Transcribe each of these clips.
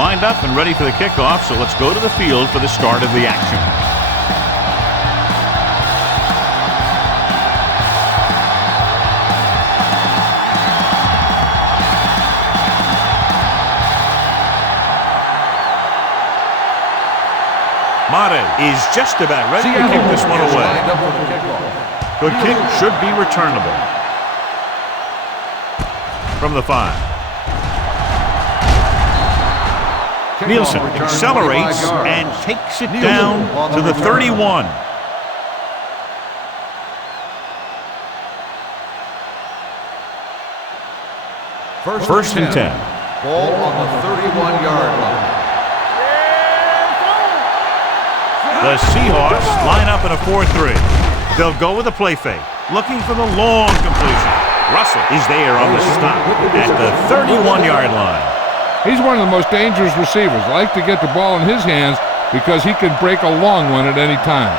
lined up and ready for the kickoff, so let's go to the field for the start of the action. Maui is just about ready to kick this one away. Good kick, should be returnable. From the 5. Nielsen accelerates and takes it down to the 31. First and 10. Ball on the 31-yard line. The Seahawks line up in a 4-3. They'll go with a play fake, looking for the long completion. Russell is there on the stop at the 31-yard line. He's one of the most dangerous receivers. I like to get the ball in his hands because he can break a long one at any time.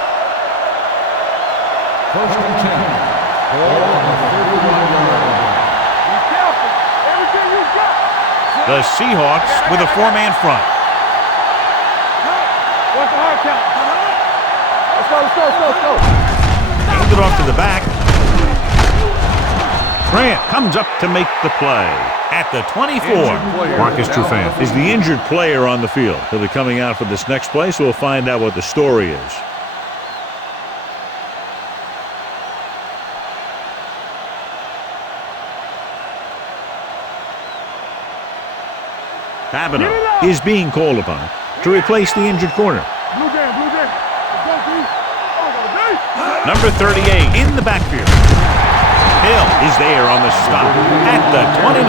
First and 10. Ball on the 31-yard line. Be careful. Everything you got. The Seahawks with a 4-man front. What's the hard count? Let's go. Hand it off to the back. Grant comes up to make the play at the 24. Marcus Trufant is the injured player on the field. He'll be coming out for this next play, so we'll find out what the story is. Kavanaugh is being called upon to replace the injured corner. Blue game. Let's go, D. Number 38 in the backfield. Hill is there on the stop at the 29.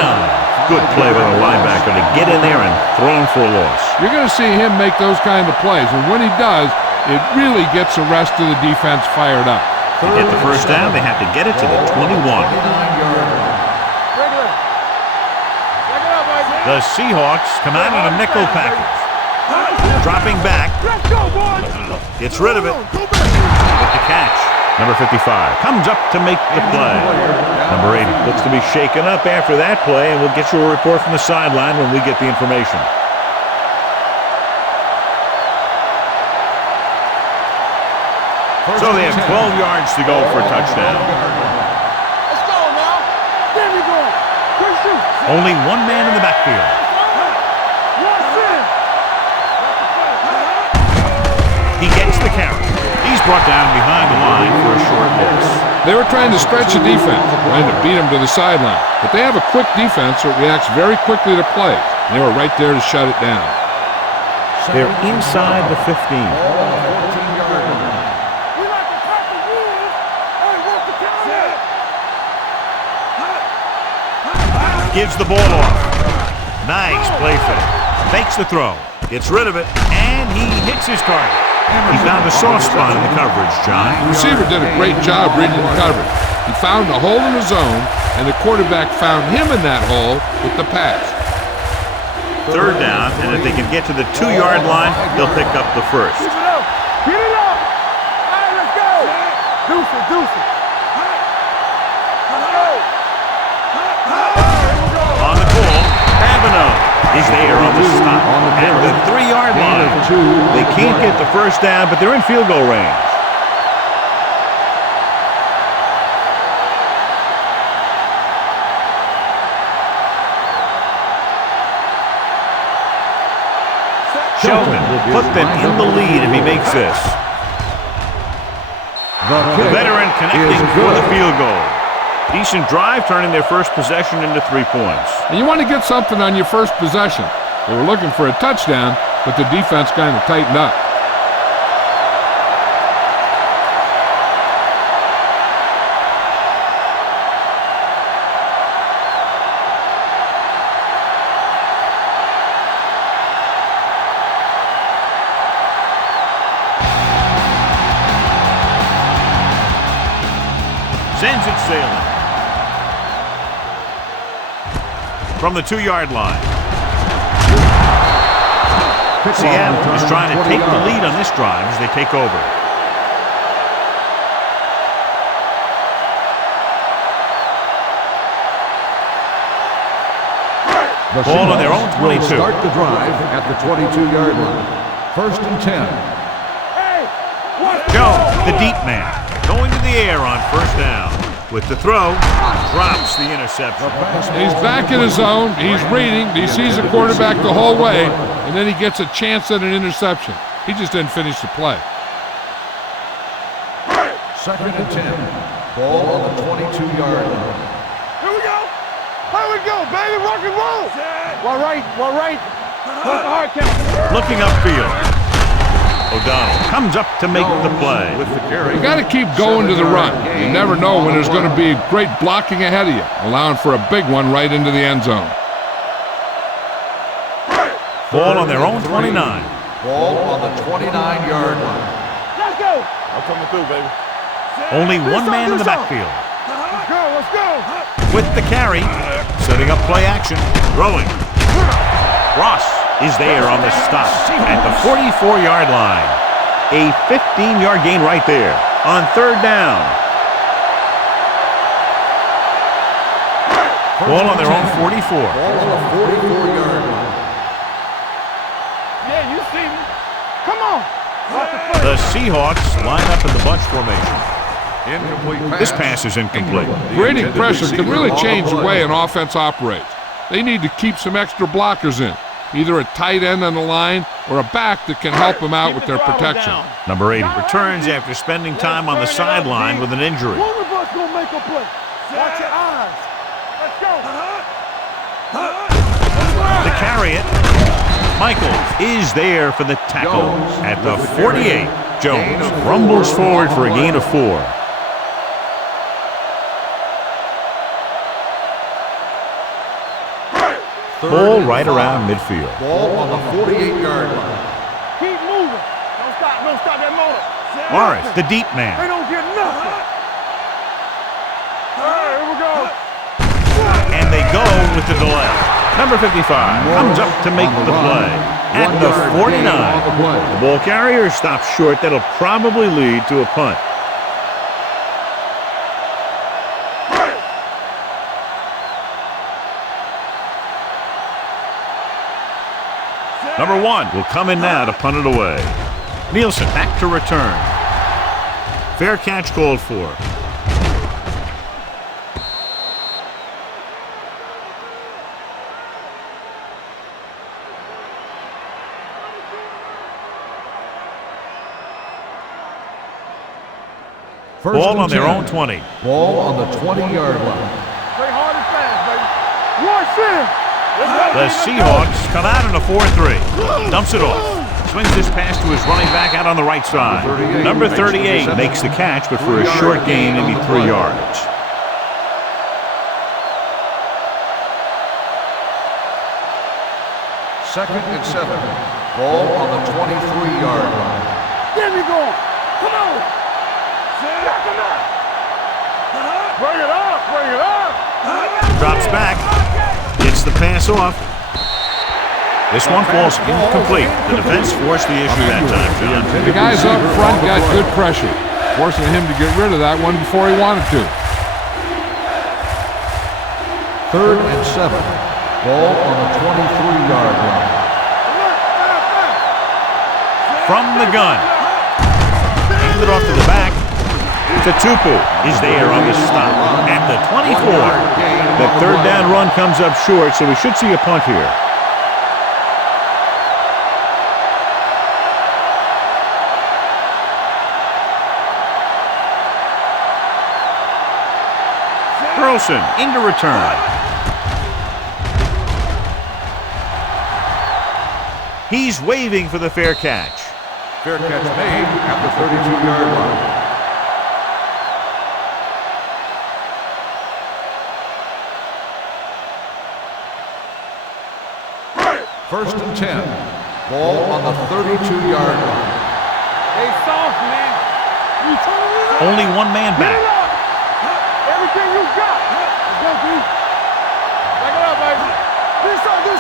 Good play by the linebacker to get in there and throw him for a loss. You're going to see him make those kind of plays, and when he does, it really gets the rest of the defense fired up. To get the first down, they have to get it to the 21. The Seahawks come out in a nickel package. Dropping back. Let's go, boys. Gets rid of it. With the catch. Number 55 comes up to make the play. Number 80 looks to be shaken up after that play, and we'll get you a report from the sideline when we get the information. So they have 12 yards to go for a touchdown. Let's go now. There we go. Quick shoot. Only one man in the backfield. He gets the carry. He's brought down behind the line for a short miss. They were trying to stretch the defense, trying to beat him to the sideline. But they have a quick defense that reacts very quickly to play. They were right there to shut it down. They're inside the 15. Gives the ball off. Nice play fake. Fakes the throw. Gets rid of it, and he hits his target. He found a soft spot in the coverage, John. The receiver did a great job reading the coverage. He found a hole in the zone, and the quarterback found him in that hole with the pass. Third down, and if they can get to the 2-yard line, they'll pick up the first. Get it up. All right, let's go. Deuce it. On the call, Kavanaugh is there on the stop at the 3-yard line. They can't get the first down, but they're in field goal range. Shelton will put them in the lead if he makes this. The veteran connecting for the field goal. Decent drive, turning their first possession into 3 points. And you want to get something on your first possession. They were looking for a touchdown, but the defense kind of tightened up. Sends it sailing. From the 2-yard line. Seattle is trying to take the lead on this drive as they take over. The Ball on their own Seahawks 22. will start the drive at the 22-yard line. 1st and 10. Hey, what? Jones, the deep man, going to the air on 1st down. With the throw, drops the interception. He's back in his zone. He's reading. He sees the quarterback the whole way, and then he gets a chance at an interception. He just didn't finish the play. 2nd and 10. Ball on the 22-yard line. Here we go. Here we go, baby. Rock and roll. One right, one right. What's the hard count? Looking upfield. O'Donnell comes up to make the play. With the carry. You got to keep going to the run. You never know when there's going to be great blocking ahead of you, allowing for a big one right into the end zone. Ball on their own 29. Ball on the 29-yard line. Let's go. I'm coming through, baby. Only one man in the backfield. Let's go, let's go. With the carry, setting up play action, throwing. Ross is there on the stop at the 44-yard line. A 15-yard gain right there on 3rd down. Ball on their own 44. Ball on the 44-yard line. Yeah, you see me. Come on. The Seahawks line up in the bunch formation. Incomplete pass. This pass is incomplete. Grading pressure can really change the way an offense operates. They need to keep some extra blockers in, either a tight end on the line or a back that can help them out with their protection. Number 80 returns after spending time on the sideline with an injury. One of us gonna make a play. Watch your eyes. Let's go. To carry it, Michaels is there for the tackle at the 48. Jones rumbles forward for a gain of 4. Ball right around midfield. Ball on the 48-yard line. Keep moving. Don't stop that motor. Morris, the deep They man. don't get nothing. All right, here we go. And they go with the delay. Number 55 comes up to make the play at the 49. The ball carrier stops short. That'll probably lead to a punt. Number 1 will come in now to punt it away. Nielsen back to return. Fair catch called for. Ball on their own 20. Ball on the 20-yard line. Play hard and fast, baby. Watch him. The Seahawks come out in a 4-3. Dumps it off. Swings this pass to his running back out on the right side. Number 38 makes the catch, but for a short gain, maybe 3 yards. Second and 7. Ball on the 23-yard line. Get me going. Come on. Back him up. Bring it up. Bring it up. Drops back. Gets the pass off. This one falls incomplete. The defense forced the issue that time, John. The guys up front got good pressure, forcing him to get rid of that one before he wanted to. 3rd and 7. Ball on the 23-yard line. From the gun. Handed off to the back. Tatupu is there on the stop at the 24. The 3rd down run comes up short, so we should see a punt here. Carlson into return. He's waving for the fair catch. Fair catch made at the 32-yard line. First and 10. Ball on the 32-yard line. They soft, man. You turn it up. Only one man Get it back. up. Everything you got. Let's go, B. Back it up, baby. Do something.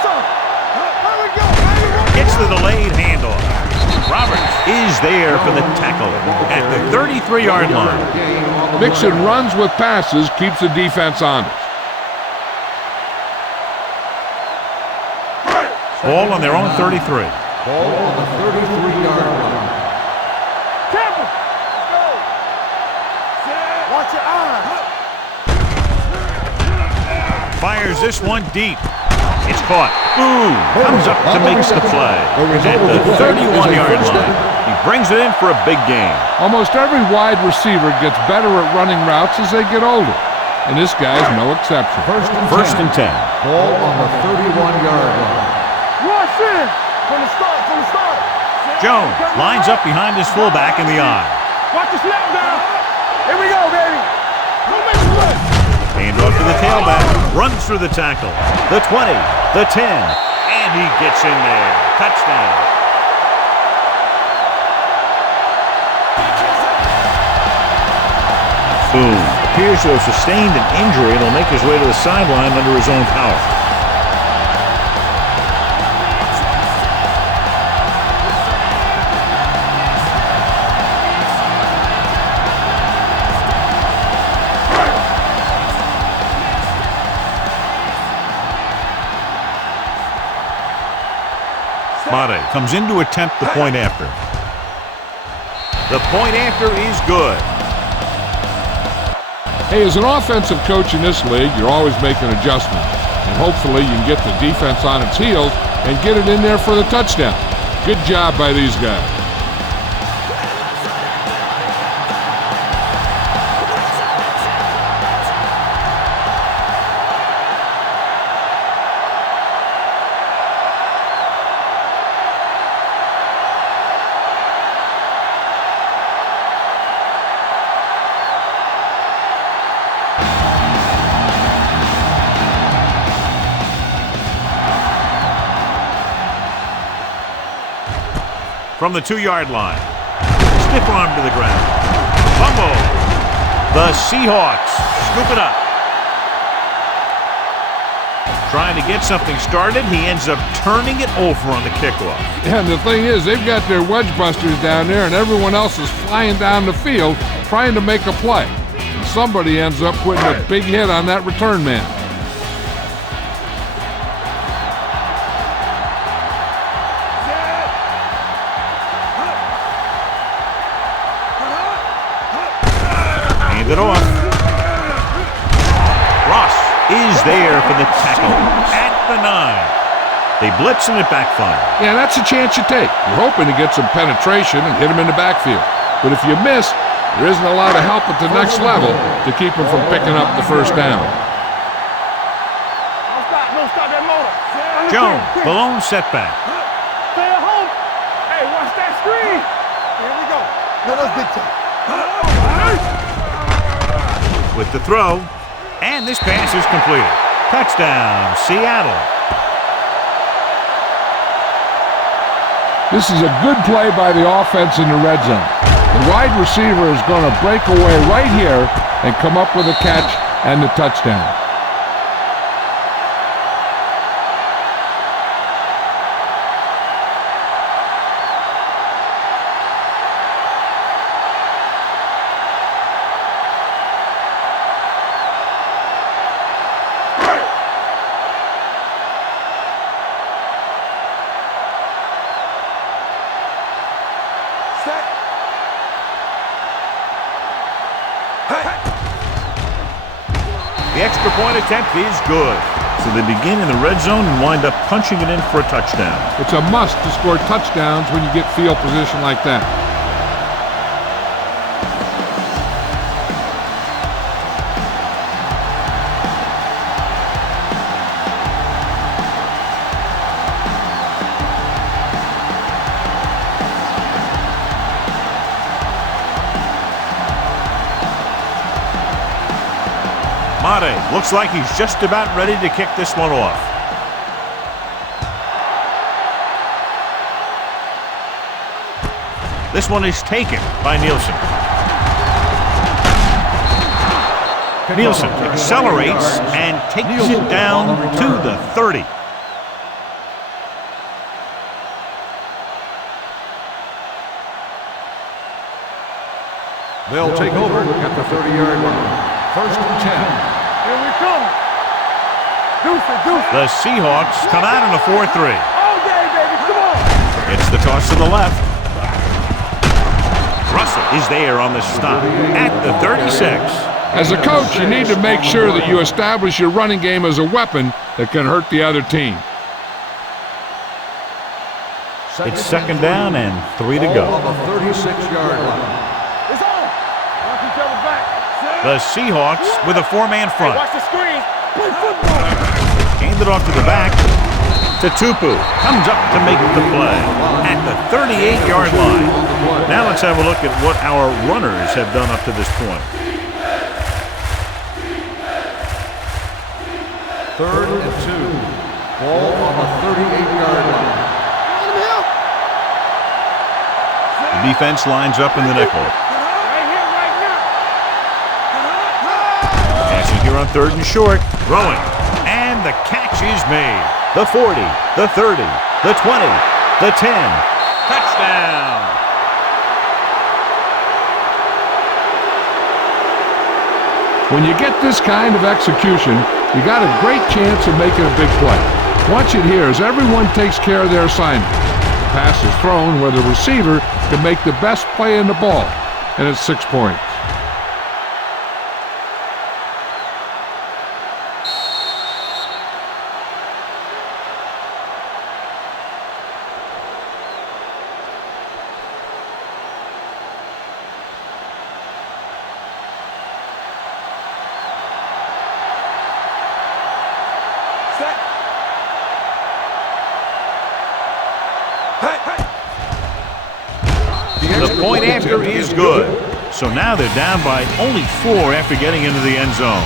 There we go, baby. Gets the delayed handoff. Roberts is there for the tackle at the 33-yard line. Mixing runs with passes keeps the defense honest. Ball on their own 33. Ball on the 33-yard line. Careful. Go. Watch your eyes. Fires this one deep. It's caught. Boom! Comes up to make the play. At the 31-yard line. He brings it in for a big gain. Almost every wide receiver gets better at running routes as they get older, and this guy's no exception. First and 10. Ball on the 31-yard line. Rush in. From the start. Jones lines up behind his fullback in the eye. Watch the snap down. Here we go, baby. Don't make a play. Hand off to the tailback. Runs through the tackle. The 20, the 10, and he gets in there. Touchdown. Boom. Appears to have sustained an injury and will make his way to the sideline under his own power. Maui comes in to attempt the point after. The point after is good. Hey, as an offensive coach in this league, you're always making adjustments. And hopefully you can get the defense on its heels and get it in there for the touchdown. Good job by these guys. From the 2-yard line. Stiff arm to the ground. Fumble. The Seahawks scoop it up. Trying to get something started, he ends up turning it over on the kickoff. And the thing is, they've got their wedge busters down there, and everyone else is flying down the field trying to make a play. And somebody ends up putting a big hit on that return man. It off. Ross is there for the tackle at the 9. They blitz and it backfires. Yeah, that's a chance you take. You're hoping to get some penetration and hit him in the backfield. But if you miss, there isn't a lot of help at the next level to keep him from picking up the first down. Don't stop that motor. Jones, balloon setback. Stay at home. Hey, watch that screen. Here we go. No, that's big time. With the throw, and this pass is completed. Touchdown, Seattle. This is a good play by the offense in the red zone. The wide receiver is going to break away right here and come up with a catch and the touchdown. The extra point attempt is good. So they begin in the red zone and wind up punching it in for a touchdown. It's a must to score touchdowns when you get field position like that. Maui looks like he's just about ready to kick this one off. This one is taken by Nielsen. Nielsen accelerates and takes it down to the 30. They'll take over at the 30-yard line. First and 10. Here we come. Deuce it. The Seahawks come out in a 4-3. Oh, toss to the left. Russell is there on the stop at the 36. As a coach, you need to make sure that you establish your running game as a weapon that can hurt the other team. It's second down and 3 to go. On the 36-yard line. It's on. Watch each other back. The Seahawks with a 4-man front. Watch the screen. Play football. Hand it off to the back. To Tupu. Comes up to make the play at the 38-yard line. Now let's have a look at what our runners have done up to this point. 3rd and 2. Ball on the 38-yard line. The defense lines up in the nickel. Right here, right now. Passing here on 3rd and short. Throwing. And the catch is made. The 40, the 30, the 20, the 10. Touchdown. When you get this kind of execution, you got a great chance of making a big play. Watch it here as everyone takes care of their assignment. The pass is thrown where the receiver can make the best play in the ball, and it's 6 points. The point after is good. So now they're down by only 4 after getting into the end zone.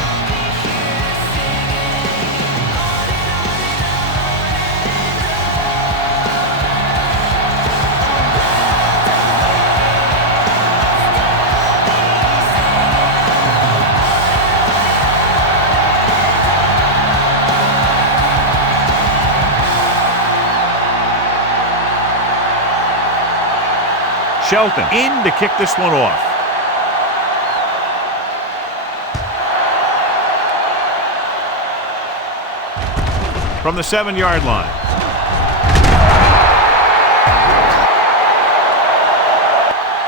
Shelton in to kick this one off. From the 7-yard line.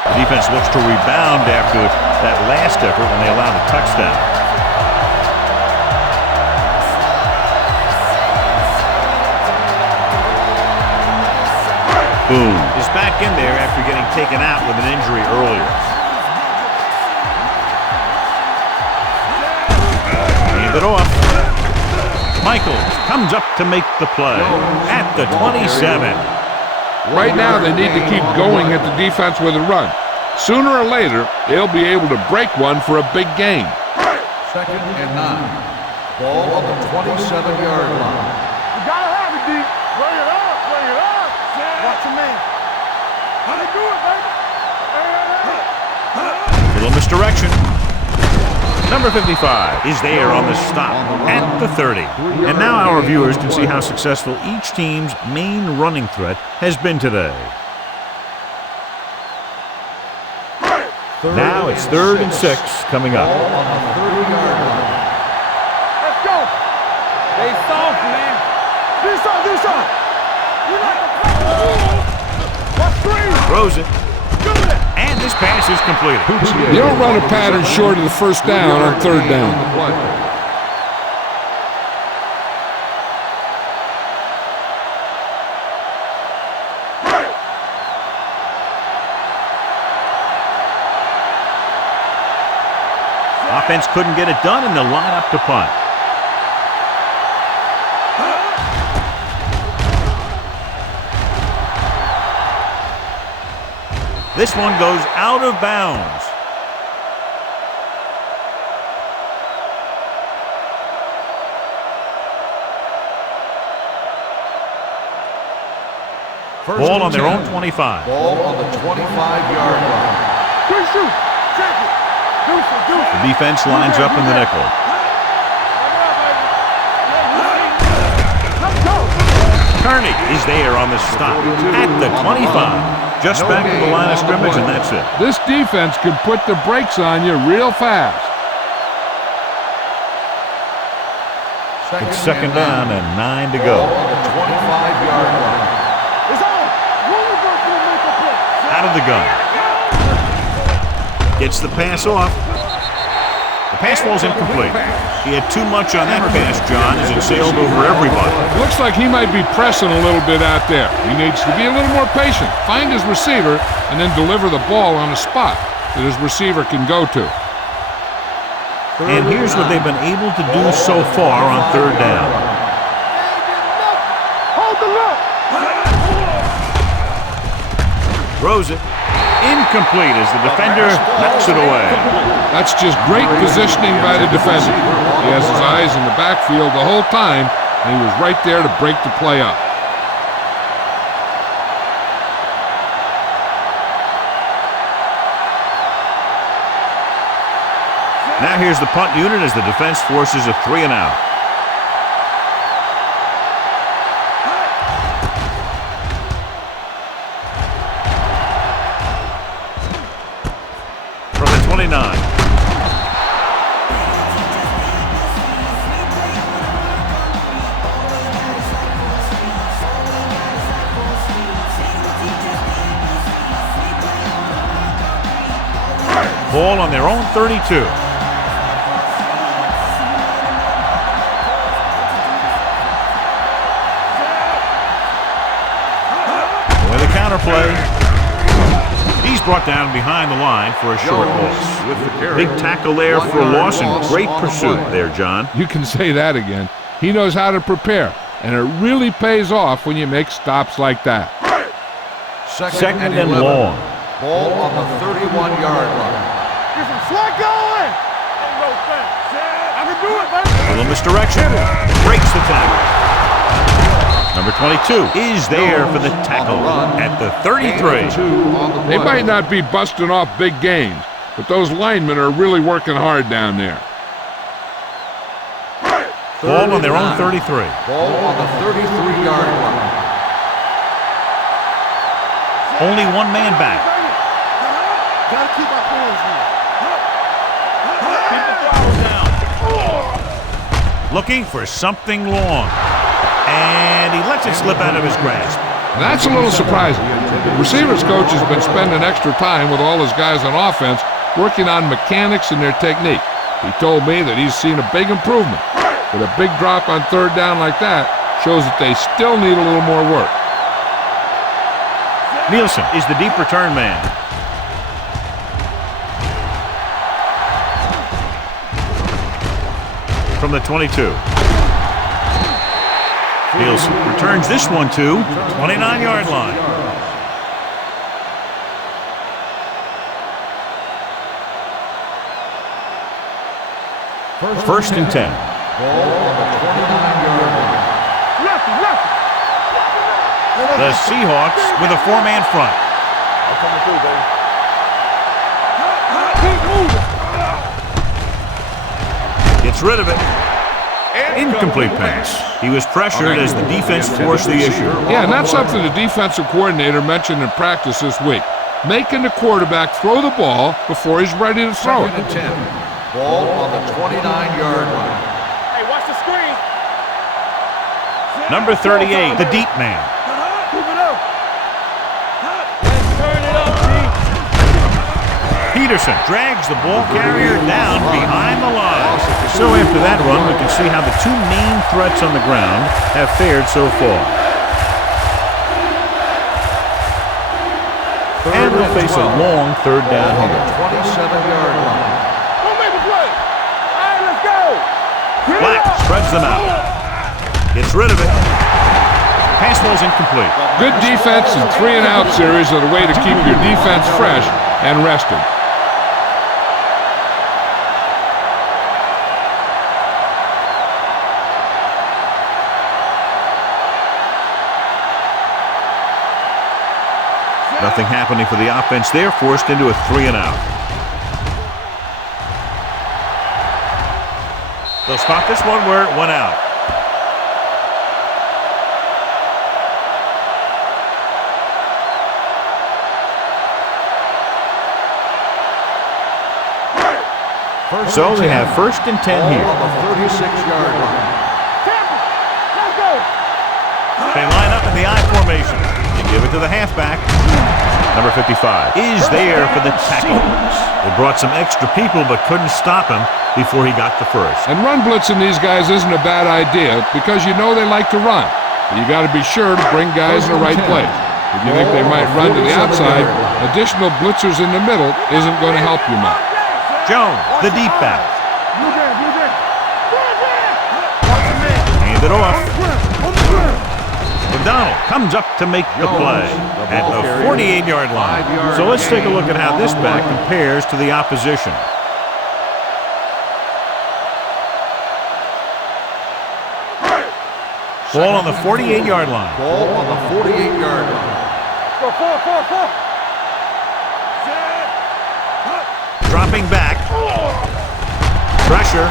The defense looks to rebound after that last effort when they allowed a touchdown. Boom is back in there after getting taken out with an injury earlier. Hand it off. Michaels comes up to make the play at the 27. Right now, they need to keep going at the defense with a run. Sooner or later, they'll be able to break one for a big gain. 2nd and 9. Ball on the 27-yard line. You gotta have it, D. Bring it up, bring it up. Watch your man. How they do it, baby? Little misdirection. Number 55 is there on the stop at the 30. And now our viewers can see how successful each team's main running threat has been today. Now it's 3rd and 6 coming up. Ball on the 30-yard line. Let's go. They soft, man. Do something. You like a Watch screen. Throws it. And this pass is completed. You don't run a pattern short of the first down on 3rd down. Offense couldn't get it done, and they'll line up to punt. This one goes out of bounds. Ball on their own 25. Ball on the 25-yard line. Good shoot. Check it. The defense lines up in the nickel. Tourney is there on the stop at the 25. Just back to the line of scrimmage, and that's it. This defense could put the brakes on you real fast. It's second down and 9 to go. Ball on the 25-yard line. It's on. Run reverse out of the gun. Gets the pass off. The pass falls incomplete. He had too much on that pass, John, as it sailed over everybody. Looks like he might be pressing a little bit out there. He needs to be a little more patient, find his receiver, and then deliver the ball on a spot that his receiver can go to. And here's what they've been able to do so far on third down. Hold the look. Throws it. Incomplete as the defender knocks it away. That's just great positioning by the defender. He has his eyes in the backfield the whole time, and he was right there to break the play up. Now here's the punt unit as the defense forces a 3 and out. From the 29. Ball on their own 32. Play. He's brought down behind the line for a short loss. Big tackle there for a loss and great pursuit there, John. You can say that again. He knows how to prepare, and it really pays off when you make stops like that. Second and long. Ball on the 31-yard line. Get some slack going. I can do it, baby. A little misdirection. Breaks the tackle. Number 22 is there for the tackle at the 33. They might not be busting off big gains, but those linemen are really working hard down there. Ball on their own 33. Ball on the 33-yard line. Only one man back. Gotta keep my hands here. Looking for something long. And he lets it slip out of his grasp. That's a little surprising. The receivers coach has been spending extra time with all his guys on offense working on mechanics and their technique. He told me that he's seen a big improvement. But a big drop on third down like that shows that they still need a little more work. Nielsen is the deep return man. From the 22. Nielsen returns this one to 29-yard line. First and 10. Ball on the 29-yard line. The Seahawks with a 4-man front. I'm coming through, baby. Gets rid of it. Incomplete pass. He was pressured as the defense forced the issue. Yeah, and that's something the defensive coordinator mentioned in practice this week. Making the quarterback throw the ball before he's ready to throw it. Second and 10. Ball on the 29-yard line. Hey, watch the screen. Number 38, the deep man. Keep it up. Let's turn it up, G. Peterson drags the ball carrier down behind the line. So after that run, we can see how the two main threats on the ground have fared so far. And they'll face a long third down on the here. 27-yard line. Don't make a play. All right, let's go. Black spreads them out. Gets rid of it. Pass ball's incomplete. Good defense and 3-and-out series are the way to keep your defense fresh and rested. Nothing happening for the offense there, forced into a 3-and-out. They'll spot this one where it went out. So they have first and 10 here. On the 36-yard line. Let's go. They line up in the I formation. Give it to the halfback. Number 55 is there for the tackle. They brought some extra people but couldn't stop him before he got the first. And run blitzing these guys isn't a bad idea because you know they like to run. But you got to be sure to bring guys in the right place. If you think they might run to the outside, additional blitzers in the middle isn't going to help you much. Jones, the deep back. Hand it off. McDonald comes up to make the play at the 48-yard line. So let's take a look at how this back compares to the opposition. Ball on the 48-yard line. Ball on the 48-yard line. Go, four. Dropping back. Pressure.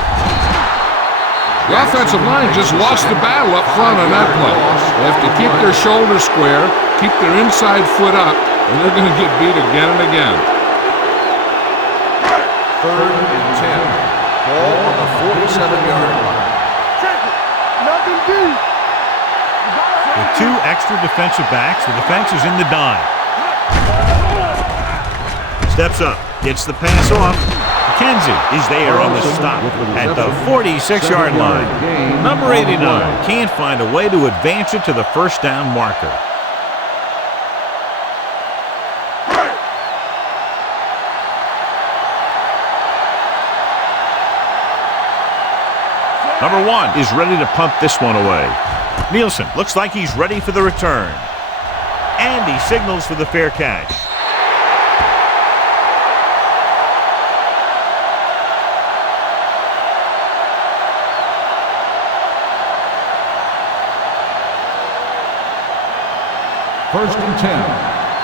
The offensive line just lost the battle up front on that play. They have to keep their shoulders square, keep their inside foot up, and they're going to get beat again and again. 3rd and 10. Ball on the 47-yard line. Check it. Nothing deep. With 2 extra defensive backs, the defense is in the dime. Steps up, gets the pass off. McKenzie is there on the stop at the 46-yard line. Number 89 can't find a way to advance it to the first down marker. Number 1 is ready to punt this one away. Nielsen looks like he's ready for the return. And he signals for the fair catch. First and 10.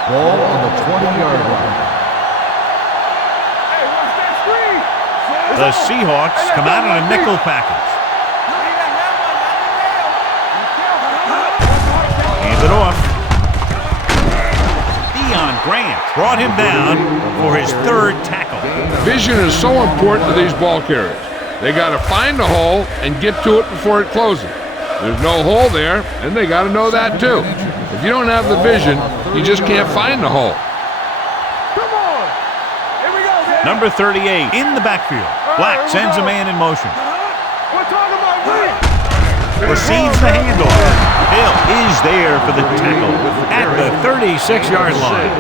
Ball on the 20-yard line. Hey, watch that screen. The Seahawks come out in a nickel package. Hands it off. Grant brought him down for his 3rd tackle. Vision is so important to these ball carriers. They got to find the hole and get to it before it closes. There's no hole there, and they got to know that too. If you don't have the vision, you just can't find the hole. Come on. Here we go, man. Number 38 in the backfield. Black sends a man in motion. We're talking about me. Receives the handoff. Hill is there for the tackle at the 36-yard line.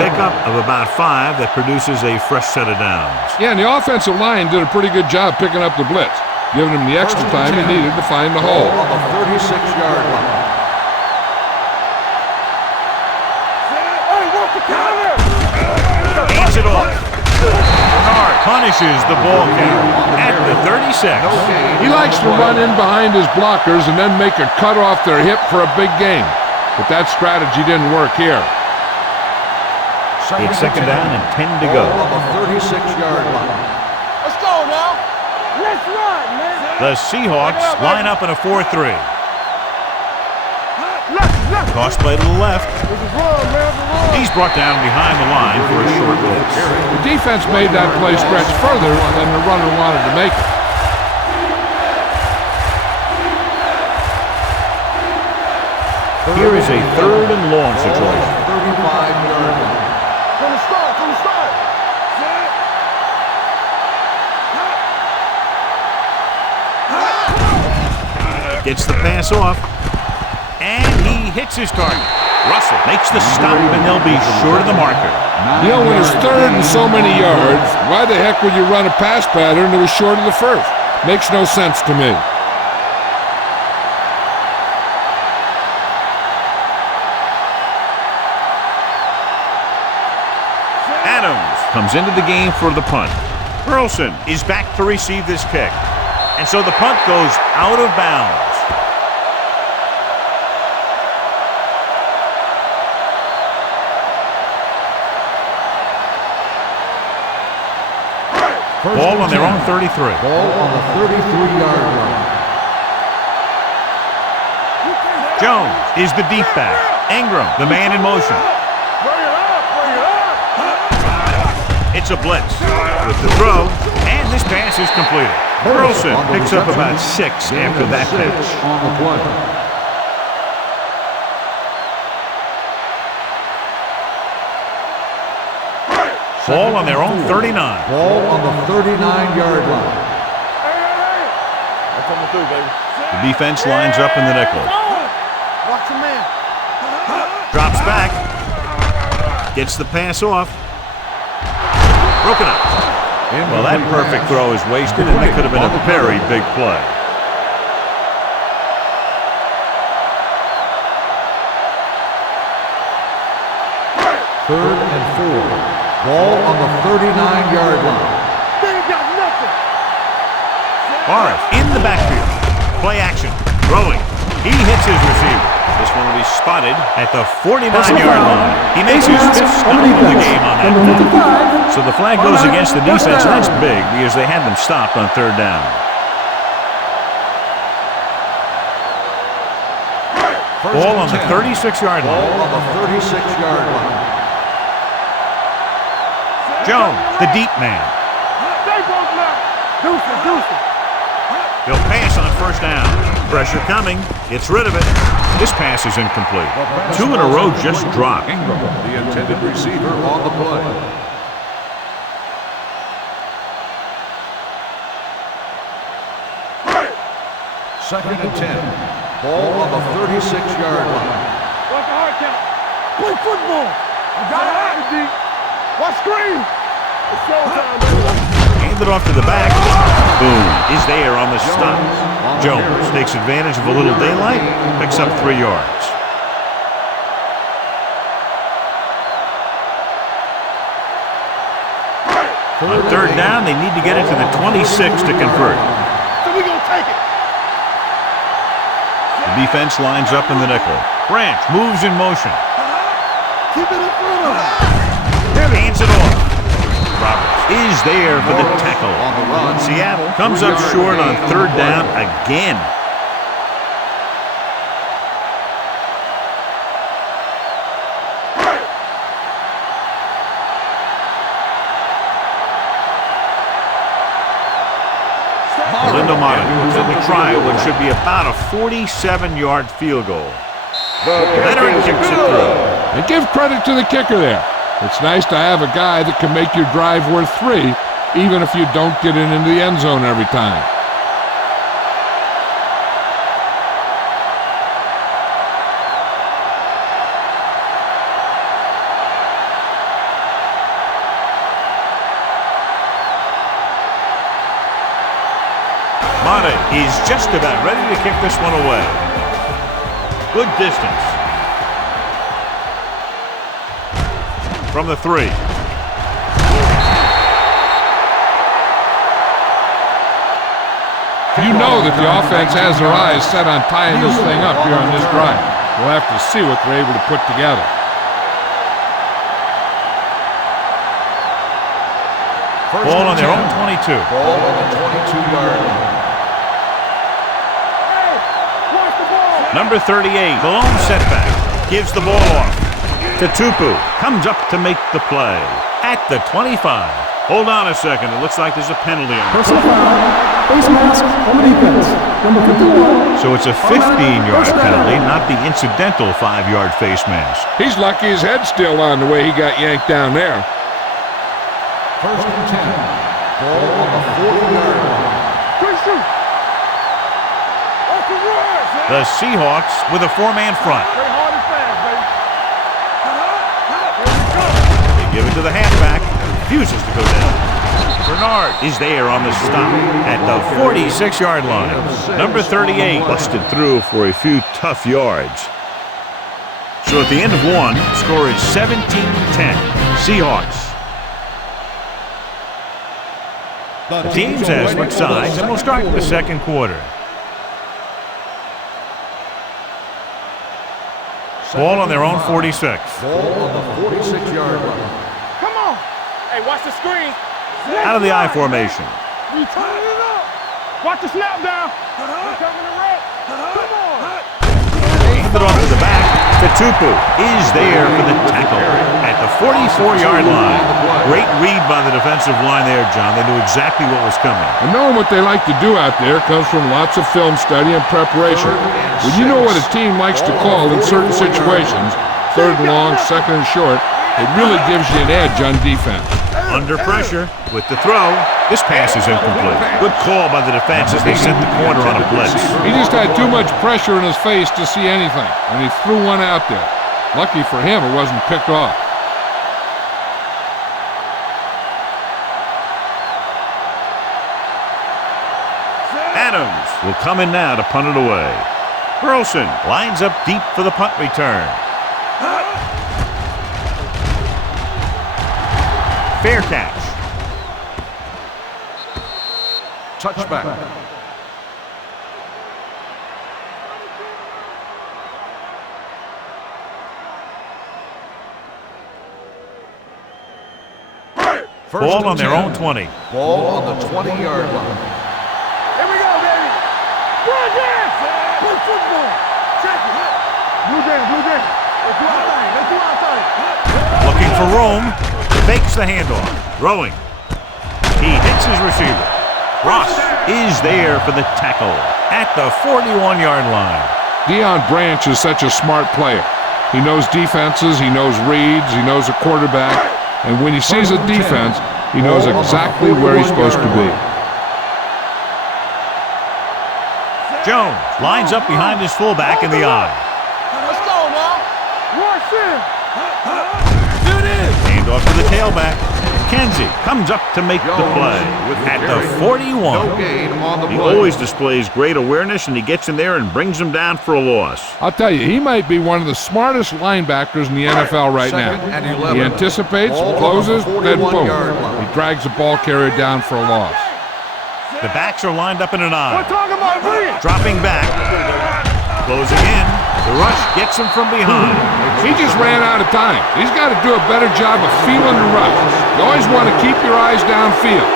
Pickup of about 5 that produces a fresh set of downs. Yeah, and the offensive line did a pretty good job picking up the blitz, giving him the extra time he needed to find the hole. On the 36-yard line. Hey, what's the counter? Hands it off. Bernard punishes the ball carrier at the 36. He likes to run in behind his blockers and then make a cut off their hip for a big gain. But that strategy didn't work here. It's second down and 10 to go. On the 36-yard line. Let's go now. Let's run, man. The Seahawks line up in a 4-3. Toss play to the left. This is wrong, man. He's brought down behind the line for a short blitz. The defense made that play stretch further than the runner wanted to make it. Here is a 3rd and long situation. 35-yard line. From the start. Gets the pass off. And he hits his target. Russell makes the stop, and they'll be short of the marker. You know, when it's 3rd and so many yards, why the heck would you run a pass pattern that was short of the first? Makes no sense to me. Adams comes into the game for the punt. Burleson is back to receive this kick. And so the punt goes out of bounds. Ball on their own 33. Ball on the 33-yard line. Jones is the deep back. Ingram, the man in motion. Bring it up. It's a blitz with the throw, and this pass is completed. Burleson picks up about 6 after that catch. On the play. Ball on their own 39. Ball on the 39-yard line. That's coming through, baby. The defense lines up in the nickel. Watch your man. Drops back. Gets the pass off. Broken up. Well, that perfect throw is wasted, and that could have been a very big play. Third and 4. Ball on the 39-yard line. They ain't got nothing. Morris in the backfield. Play action. Throwing. He hits his receiver. This one will be spotted at the 49-yard line. He makes his fifth stop of the game on that play. So the flag goes against the defense, and that's big because they had them stopped on third down. Ball on the 36-yard line. Ball on the 36-yard line. Jones, the deep man. They both now. Deuce. He'll pass on first down. Pressure coming. Gets rid of it. This pass is incomplete. 2 in a row just dropped. Ingram, the intended receiver on the play. Second and 10. Ball on the 36-yard line. Watch the hard count. Play football. You got it out, D. Watch screen. It's showtime, baby. Hand it off to the back. Boom. He's there on the stop. Jones takes advantage of a little daylight. Picks up 3 yards. On third down, they need to get it to the 26 to convert. So we gonna take it. The defense lines up in the nickel. Branch moves in motion. Keep it in front of him. Hands it off. Roberts is there for the tackle. On the run. Seattle comes up short on third down again. Will try what should be about a 47-yard field goal. Veteran kicks it through. And give credit to the kicker there. It's nice to have a guy that can make your drive worth 3, even if you don't get it into the end zone every time. He's just about ready to kick this one away. Good distance. From the 3. You know that the offense has their eyes set on tying this thing up here on this drive. We'll have to see what they're able to put together. Ball on their own 22. Ball on the 22-yard line. Number 38, the lone setback, gives the ball off to Tupu. Comes up to make the play at the 25. Hold on a second. It looks like there's a penalty on it. Personal foul, face mask on the defense. Number 51. So it's a 15-yard penalty, not the incidental 5-yard face mask. He's lucky his head's still on the way he got yanked down there. First and 10. Ball on the 40-yard line. Quick shoot. Off the run. The Seahawks with a 4-man front. Play hard and fast, baby. They give it to the halfback. Refuses to go down. Bernard is there on the stop at the 46-yard line. Number 38 busted through for a few tough yards. So at the end of 1, the score is 17-10. Seahawks. The teams have switched sides, and we'll start the second quarter. Ball on their own 46. Ball on the 46-yard line. Come on. Hey, watch the screen. Out of the I formation. We turn it up. Watch the snap down. We're coming to wreck. Come on. Hand it off to the back. The Tupu is there for the tackle at the 44-yard line. Great read by the defensive line there, John. They knew exactly what was coming. And knowing what they like to do out there comes from lots of film study and preparation. When you know what a team likes to call in certain situations, third and long, second and short, it really gives you an edge on defense. Under pressure with the throw. This pass is incomplete. Good call by the defense as they sent the corner on a blitz. He just had too much pressure in his face to see anything, and he threw one out there. Lucky for him, it wasn't picked off. Adams will come in now to punt it away. Burleson lines up deep for the punt return. Fair catch. Touchback. Ball on their own 20. Ball on the 20-yard line. Here we go, baby. Blue Jays. Good football. Check it. Blue Jays. Let's do our thing. Looking for room. Fakes the handoff. Throwing. He hits his receiver. Ross is there for the tackle at the 41-yard line. Deion Branch is such a smart player. He knows defenses, he knows reads, he knows a quarterback, and when he sees a defense, he knows exactly where he's supposed to be. Jones lines up behind his fullback in the eye. Let's go now. Rush in. Handoff to the tailback. Kenzie comes up to make the play at the 41. No gain on the He play. always displays great awareness, and he gets in there and brings him down for a loss. I'll tell you, he might be one of the smartest linebackers in the NFL right now. Second and 11. He anticipates, Ball on the closes, then boom. 41-yard line. He drags the ball carrier down for a loss. The backs are lined up in an We're eye. talking about Reed. Dropping back. Closing in. The rush gets him from behind. He just ran out of time. He's got to do a better job of feeling the rush. You always want to keep your eyes downfield.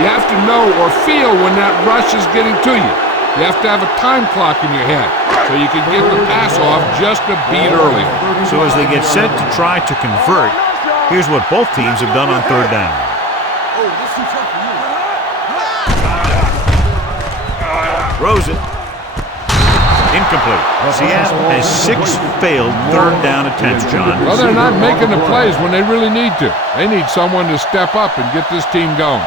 You have to know or feel when that rush is getting to you. You have to have a time clock in your head so you can get the pass off just a beat earlier. So as they get set to try to convert, here's what both teams have done on third down. Throws it. Incomplete. Seattle has 6 failed third down attempts, John. Well, they're not making the plays when they really need to. They need someone to step up and get this team going.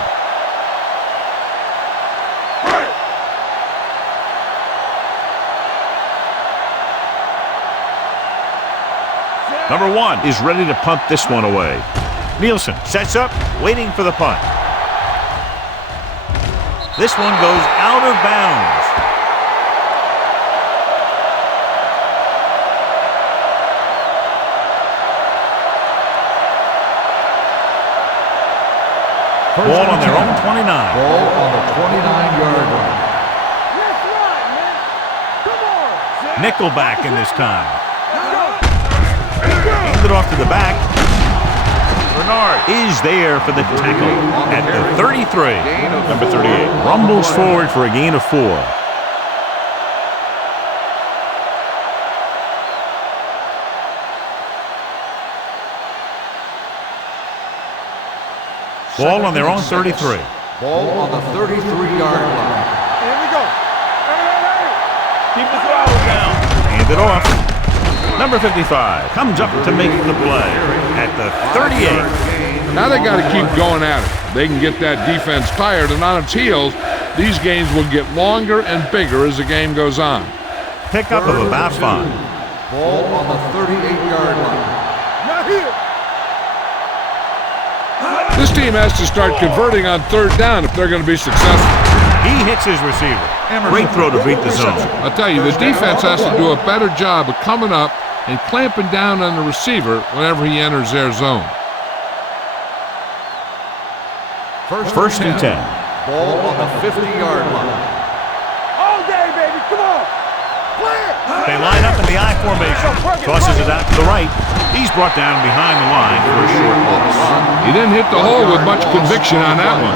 Number 1 is ready to punt this one away. Nielsen sets up, waiting for the punt. This one goes out of bounds. Ball on their own 29. Ball on the 29-yard line. Let's run, man. Come on. Nickelback in this time. Hand it off to the back. Bernard is there for the tackle at the 33. Number 38 rumbles forward for a gain of 4. Ball on their own 33. Ball on the 33-yard line. Here we go. Hey. Keep the throttle down. Hand it off. Number 55 comes up to make the play at the 38. Now they got to keep going at it. They can get that defense tired and on its heels. These games will get longer and bigger as the game goes on. Pickup of about 5. Ball on the 38-yard line. Not here. This team has to start converting on third down if they're going to be successful. He hits his receiver. Great throw to beat the zone. I'll tell you, the defense has to do a better job of coming up and clamping down on the receiver whenever he enters their zone. First and 10. Ball on the 50-yard line. All day, baby. Come on. Play it. They line up in the I formation. Tosses it out to the right. He's brought down behind the line for a short loss. He didn't hit the hole with much conviction on that one.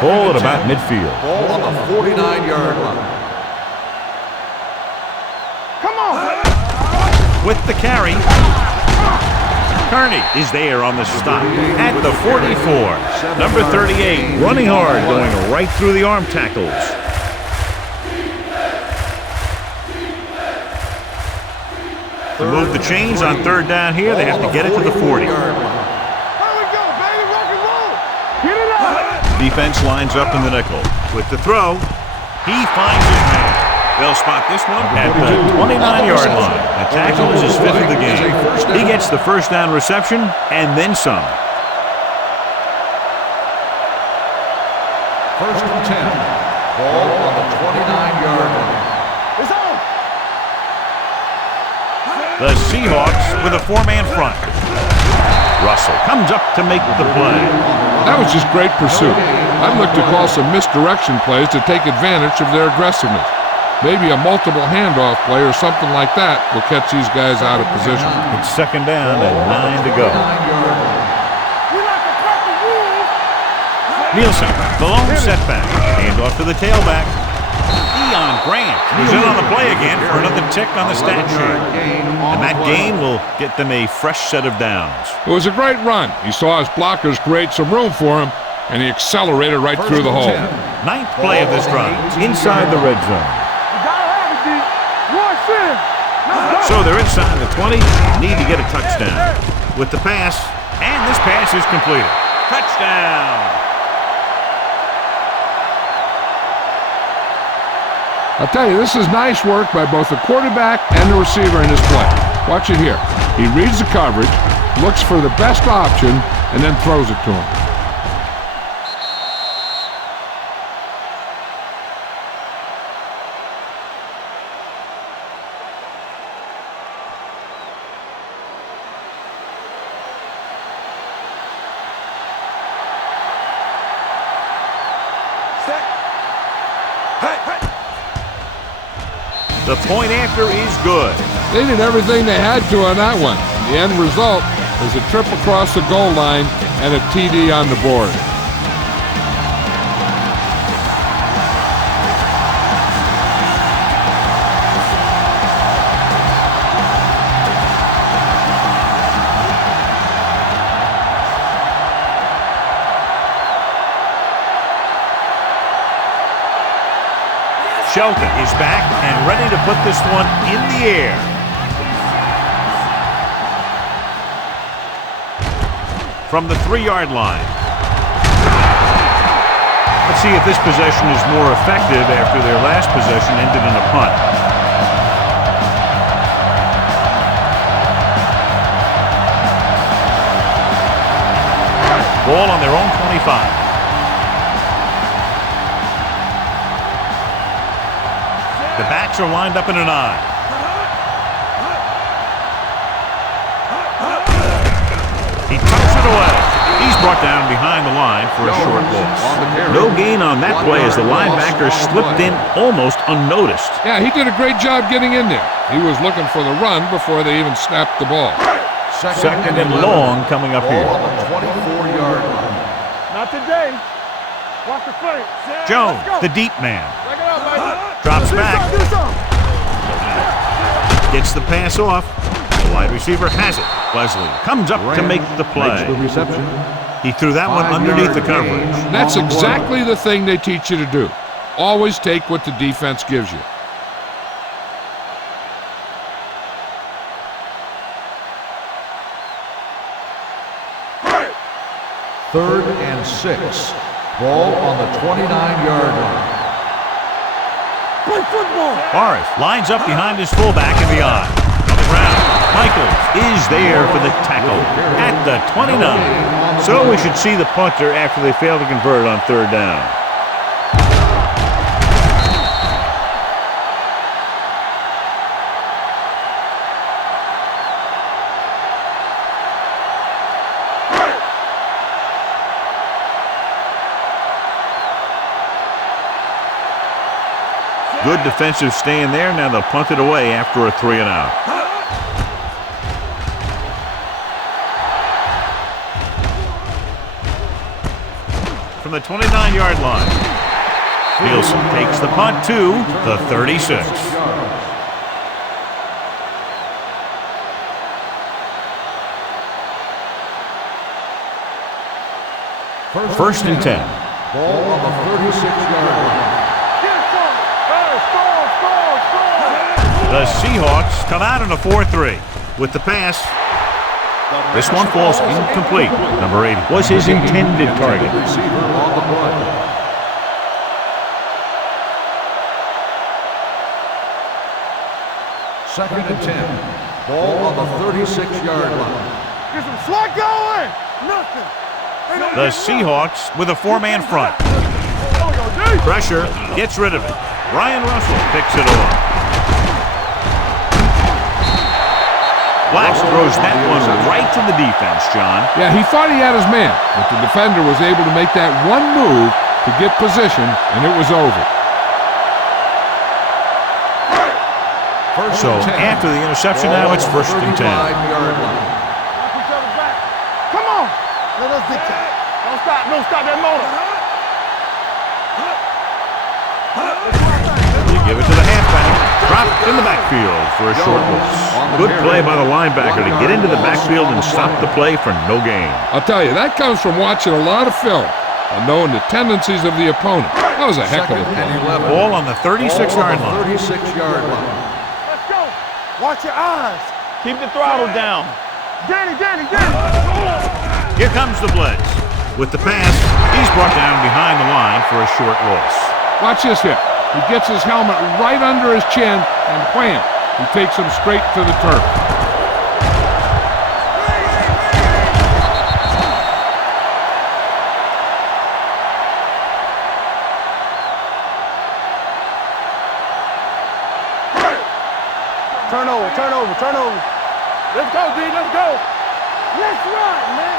Ball at about midfield. Ball on the 49-yard line. Come on. With the carry. Tourney is there on the stop at the 44. Number 38 running hard, going right through the arm tackles. To move the chains on third down here, they have to get it to the 40. Here we go, baby. Rock and roll. Get it up. Defense lines up in the nickel. With the throw, he finds his man. They'll spot this one at the 29-yard line. The tackle is his 5th of the game. He gets the first down reception and then some. First and 10. Ball on the 29-yard line. It's on. The Seahawks with a 4-man front. Russell comes up to make the play. That was just great pursuit. I'd look to call some misdirection plays to take advantage of their aggressiveness. Maybe a multiple handoff play or something like that will catch these guys out of position. It's second down and 9 to go. We like to cut the rules. Nielsen, the lone setback. Handoff to the tailback. Deion Grant is in on the play again for another tick on the stat sheet. And that gain will get them a fresh set of downs. It was a great run. He saw his blockers create some room for him, and he accelerated right through the hole. 9th play of this drive, inside the red zone. You gotta have it, D. Rush in. Let's go. So they're inside the 20, need to get a touchdown. With the pass, and this pass is completed. Touchdown! I'll tell you, this is nice work by both the quarterback and the receiver in his play. Watch it here. He reads the coverage, looks for the best option, and then throws it to him. The point after is good. They did everything they had to on that one. The end result is a trip across the goal line and a TD on the board. Shelton is back and ready to put this one in the air. From the 3-yard line. Let's see if this possession is more effective after their last possession ended in a punt. Ball on their own 25. The backs are lined up in an eye. He tucks it away. He's brought down behind the line for a short loss. No gain on that play as the linebacker slipped in almost unnoticed. Yeah, he did a great job getting in there. He was looking for the run before they even snapped the ball. Second and long coming up here. Ball on the 24-yard line. Not today. Watch the play. Jones, the deep man. Break it up, baby. Drops back. Do something. Gets the pass off. The wide receiver has it. Wesley comes up to make the play. Makes the reception. He threw that one underneath the coverage. That's exactly the thing they teach you to do. Always take what the defense gives you. Third and 6. Ball on the 29-yard line. Play football. Morris lines up behind his fullback in the eye. On the ground, Michaels is there for the tackle at the 29. So we should see the punter after they fail to convert on third down. Good defensive stand there. Now they'll punt it away after a 3-and-out. From the 29-yard line, Nielsen takes the punt to the 36. First and 10. Ball on the 36-yard line. The The Seahawks come out in a 4-3 with the pass. This one falls incomplete. Number 80 was his intended target. Receiver on the play. Second and 10. Ball on the 36-yard line. Get some slack going. Nothing. The Seahawks with a four-man front. Pressure gets rid of it. Ryan Russell picks it off. Blacks throws that one right to the defense, John. Yeah, he thought he had his man, but the defender was able to make that one move to get position, and it was over. So after the interception, now it's 1st and 10. Come on. Let us dictate. Don't stop. Don't stop that motor. You give it to the halfback. Dropped in the backfield for a short loss. Good play by the linebacker to get into the backfield and stop the play for no gain. I'll tell you, that comes from watching a lot of film and knowing the tendencies of the opponent. That was a heck of a play. Ball on the 36-yard line. 36-yard line. Let's go. Watch your eyes. Keep the throttle down. Danny. Here comes the blitz. With the pass, he's brought down behind the line for a short loss. Watch this here. He gets his helmet right under his chin, and wham, he takes him straight to the turf. Turn over. Let's go, D. Let's go. Let's run, man.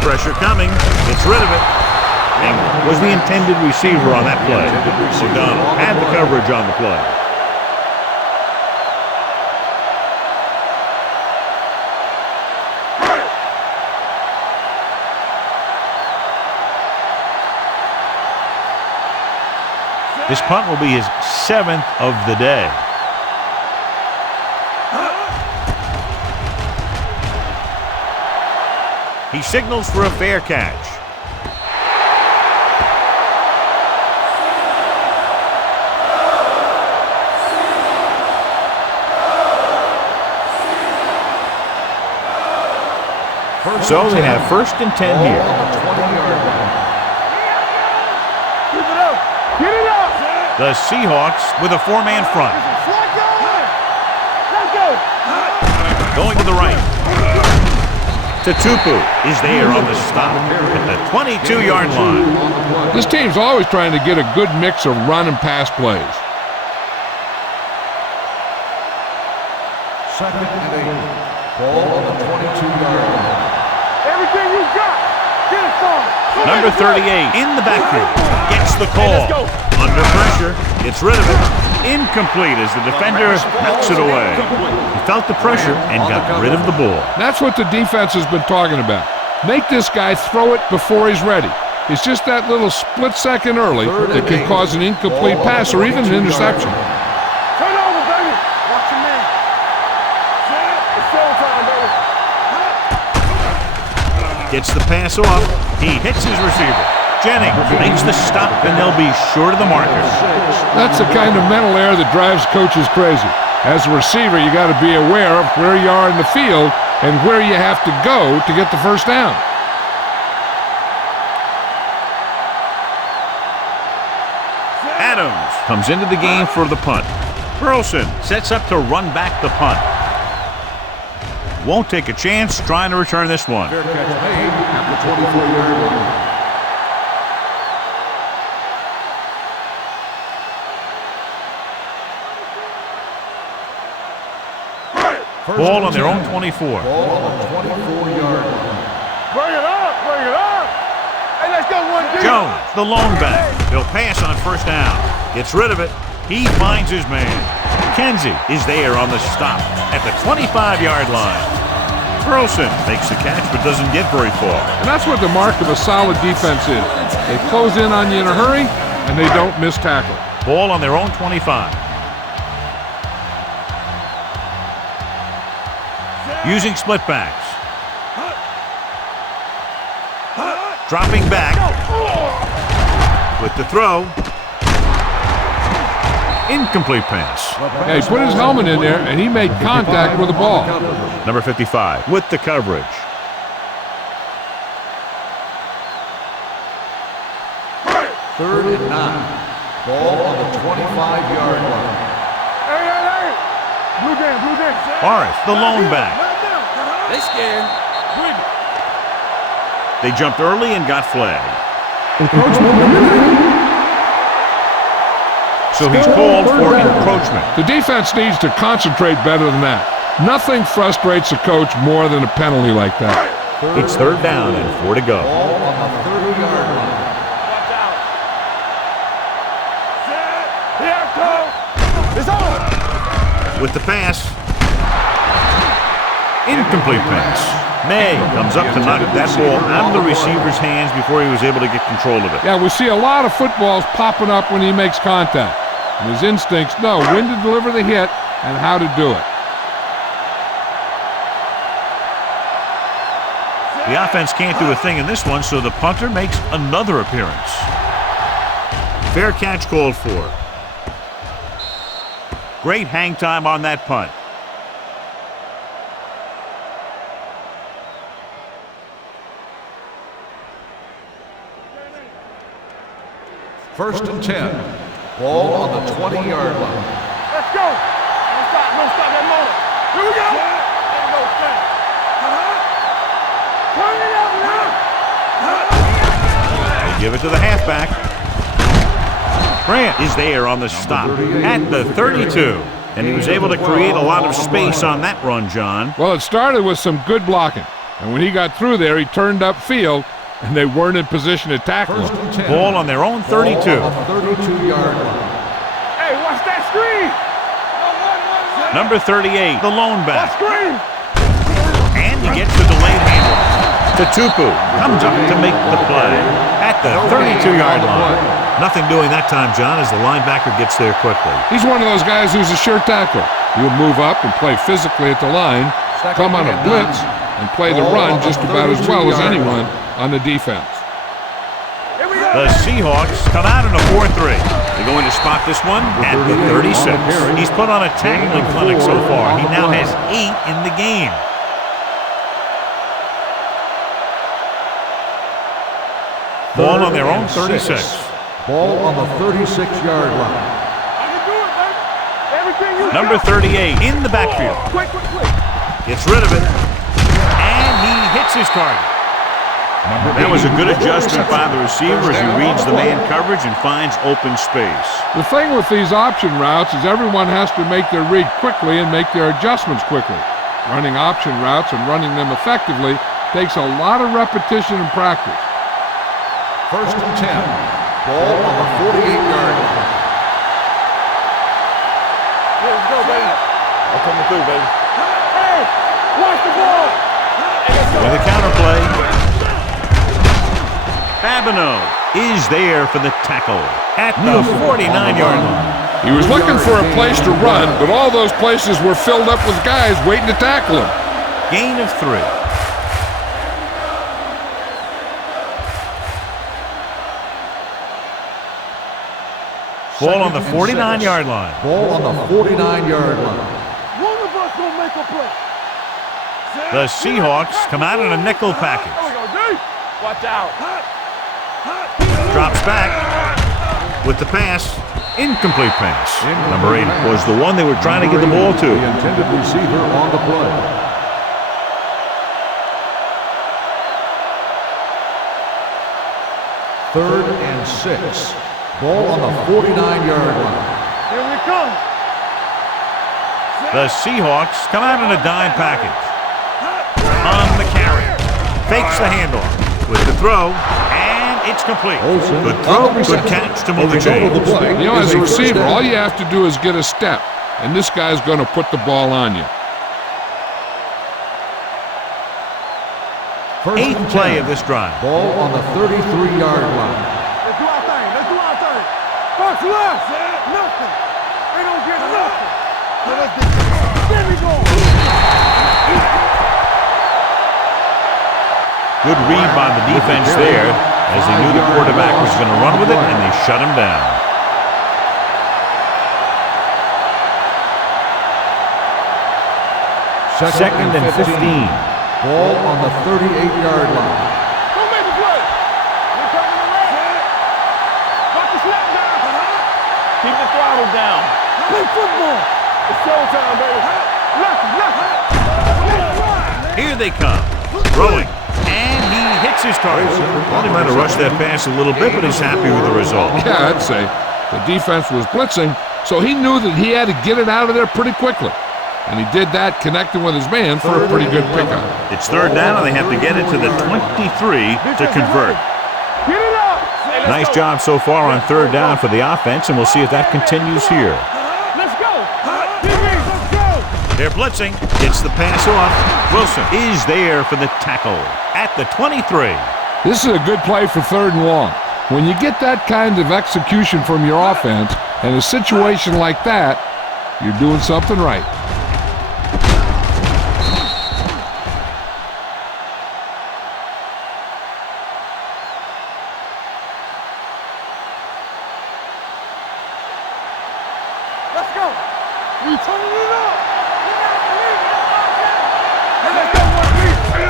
Pressure coming. Gets rid of it. England was the intended receiver on that play. O'Donnell had the coverage on the play. This punt will be his 7th of the day. He signals for a fair catch. So they have 1st and 10 here. Keep it up. Get it up. The Seahawks with a four-man front. Slack going. Let's go. Going to the right. Tatupu is there on the stop at the 22-yard line. This team's always trying to get a good mix of run and pass plays. Second and 8. Ball on the 22-yard line. Everything you got. Get it from. Number 38 in the backfield. Gets the call. Under pressure. Gets rid of it. Incomplete as the defender knocks it away. He felt the pressure and got rid of the ball. That's what the defense has been talking about. Make this guy throw it before he's ready. It's just that little split second early that can cause an incomplete pass or even an interception. Turn over, baby. Watch your man. It's showtime, baby. Gets the pass off. He hits his receiver. Jennings makes the stop, and they'll be short of the marker. That's the kind of mental error that drives coaches crazy. As a receiver, you got to be aware of where you are in the field and where you have to go to get the first down. Adams comes into the game for the punt. Burleson sets up to run back the punt. Won't take a chance trying to return this one. Fair catch made at the 24-yard line. Ball on their own 24. Ball on the 24-yard line. Bring it up. Hey, let's go one deep. Jones, the lone back. He'll pass on 1st down. Gets rid of it. He finds his man. Kenzie is there on the stop at the 25-yard line. Burleson makes the catch but doesn't get very far. And that's what the mark of a solid defense is. They close in on you in a hurry, and they don't miss tackle. Ball on their own 25. Using split backs. Dropping back. With the throw. Incomplete pass. Yeah, he put his helmet in there, and he made contact with the ball. Number 55 with the coverage. Third and 9. Ball on the 25-yard line. Hey. Blue game. Morris, the lone back. They scared. They jumped early and got flagged. So he's called for encroachment. The defense needs to concentrate better than that. Nothing frustrates a coach more than a penalty like that. It's third down and 4 to go. Ball on the 30-yard line. Watch out. Set. Here it goes. It's on. With the pass. Incomplete pass. May comes up to knock that ball out of the receiver's hands before he was able to get control of it. Yeah, we see a lot of footballs popping up when he makes contact. And his instincts know when to deliver the hit and how to do it. The offense can't do a thing in this one, so the punter makes another appearance. Fair catch called for. Great hang time on that punt. First and 10. Ball on the 20-yard line. Let's go. Don't stop that motor. Here we go. There you go, Frank. Turn it up now. They give it to the halfback. Grant is there on the stop at the 32. And he was able to create a lot of space on that run, John. Well, it started with some good blocking. And when he got through there, he turned upfield, and they weren't in position to tackle First him. and 10. Ball on their own 32. Ball on the 32-yard line. Hey, watch that screen. Number 38, the lone back. Screen. And he gets the delayed handoff. Tupu comes up to make the play at the 32-yard line. Nothing doing that time, John, as the linebacker gets there quickly. He's one of those guys who's a sure tackler. He'll move up and play physically at the line, come on a blitz, and play the run just about as well as anyone on the defense. The Seahawks come out in a 4-3. They're going to spot this one at the 36. He's put on a tackling clinic so far. He now has 8 in the game. Ball on their own 36. Ball on the 36-yard line. I can do it, baby. Everything you Number got. 38 in the backfield. Quick. Gets rid of it. And he hits his target. That was a good adjustment by the receiver as he reads the man coverage and finds open space. The thing with these option routes is everyone has to make their read quickly and make their adjustments quickly. Running option routes and running them effectively takes a lot of repetition and practice. First and 10. Ball on the 48-yard line. Let's go, baby. I'm coming through, baby. Hey, watch the ball. With a counterplay, Babineau is there for the tackle at the 49-yard line. He was looking for a place to run, but all those places were filled up with guys waiting to tackle him. Gain of 3. Ball on the 49-yard line. Ball on the 49-yard line. One of us gonna make a play. The Seahawks come out in a nickel package. There we go, D. Watch out. Drops back with the pass. Incomplete pass. Number 8 was the one they were trying to get the ball to. The intended receiver on the play. Third and 6. Ball on the 49-yard line. Here we come. The Seahawks come out in a dime package. On the carry. Fakes the handoff with the throw, and it's complete. Good throw, good catch to move the chains. You know, as a receiver, all you have to do is get a step, and this guy's going to put the ball on you. Eighth play of this drive. Ball on the 33-yard line. Let's do our thing. First left. Nothing. They don't get nothing. So let's get there we go. Good read by the defense there as they knew the quarterback was going to run with it, and they shut him down. Second and 15. Ball on the 38-yard line. Go make the play. You're coming around. Got the snap down. Keep the throttle down. Play football. It's showtime, baby. Left. Here they come. Throwing. And he hits his target. Well, he might have rushed that pass a little bit, but he's happy with the result. Yeah, I'd say. The defense was blitzing, so he knew that he had to get it out of there pretty quickly. And he did that connecting with his man for a pretty good pickup. It's third down, and they have to get it to the 23 to convert. Get it up. Nice job so far on third down for the offense, and we'll see if that continues here. Let's go. Let's go. They're blitzing. Gets the pass off. Wilson is there for the tackle at the 23. This is a good play for third and long. When you get that kind of execution from your offense in a situation like that, you're doing something right. Let's go. We turning it up.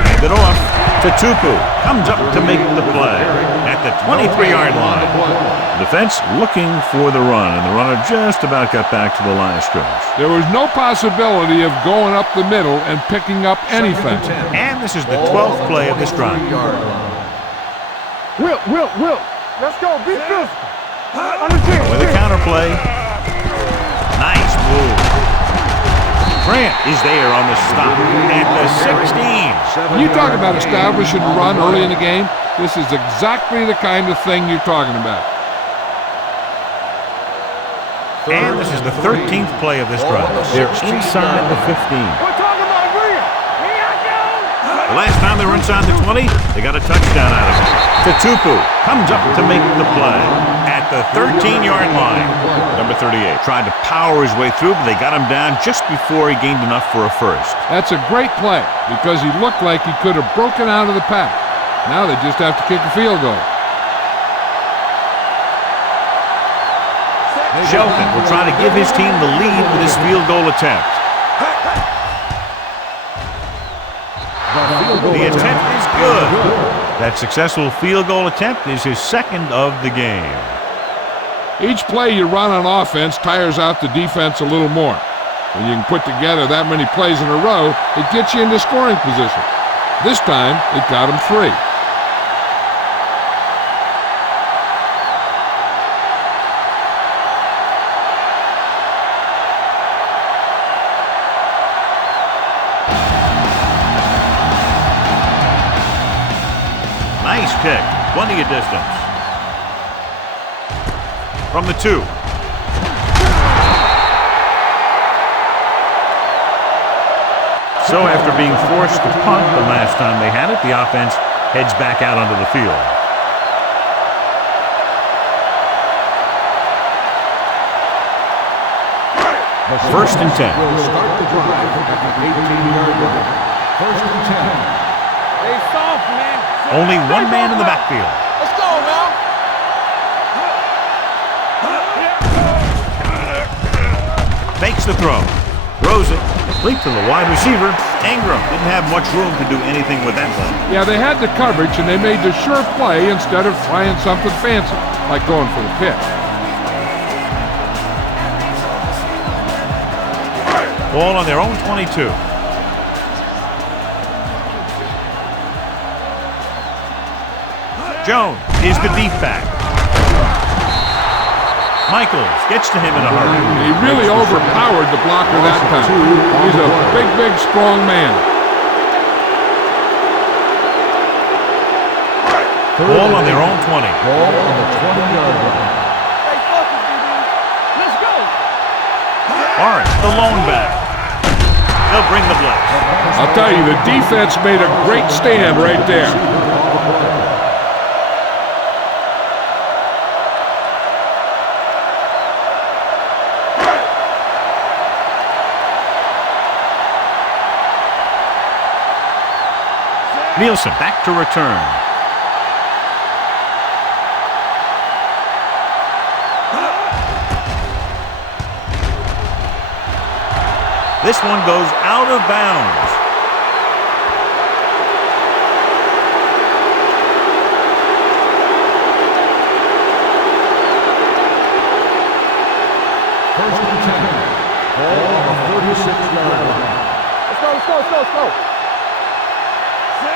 Hand it off to Tupu. Comes up to make the play at the 23-yard line. Defense looking for the run, and the runner just about got back to the line of scrimmage. There was no possibility of going up the middle and picking up anything. And this is the 12th play of this drive. Will. Let's go. Be physical. Understand. With a counter play. Nice move. Grant is there on the stop at the 16. When you talk about establishing a run early in the game, this is exactly the kind of thing you're talking about. And this is the 13th play of this drive. They're inside the 15. We're talking about agreeing. Here I go. The last time they were inside the 20, they got a touchdown out of it. Tupu comes up to make the play at the 13-yard line. Number 38 tried to power his way through, but they got him down just before he gained enough for a first. That's a great play because he looked like he could have broken out of the pack. Now they just have to kick a field goal. Shelton will try to give his team the lead with his field goal attempt. The attempt is good. That successful field goal attempt is his second of the game. Each play you run on offense tires out the defense a little more. When you can put together that many plays in a row, it gets you into scoring position. This time, it got him 3. Nice kick, plenty of distance. From the 2. So after being forced to punt the last time they had it, the offense heads back out onto the field. First and 10. Will start the drive at the 18-yard line. First and 10. They soft, man. Only one man in the backfield. Let's go, man. Fakes the throw. Throws it. Complete to the wide receiver. Ingram didn't have much room to do anything with that one. Yeah, they had the coverage, and they made the sure play instead of trying something fancy, like going for the pitch. Ball on their own 22. Jones is the deep back. Michaels gets to him in a hurry. He really overpowered the blocker that time. He's a big, strong man. Ball on their own 20. Ball on the 20-yard line. Stay focused, DB. Let's go. Lawrence, the lone back. They'll bring the blitz. I'll tell you, the defense made a great stand right there. Nielsen back to return. This one goes out of bounds. First and 10. Ball on the 36-yard line. Let's go.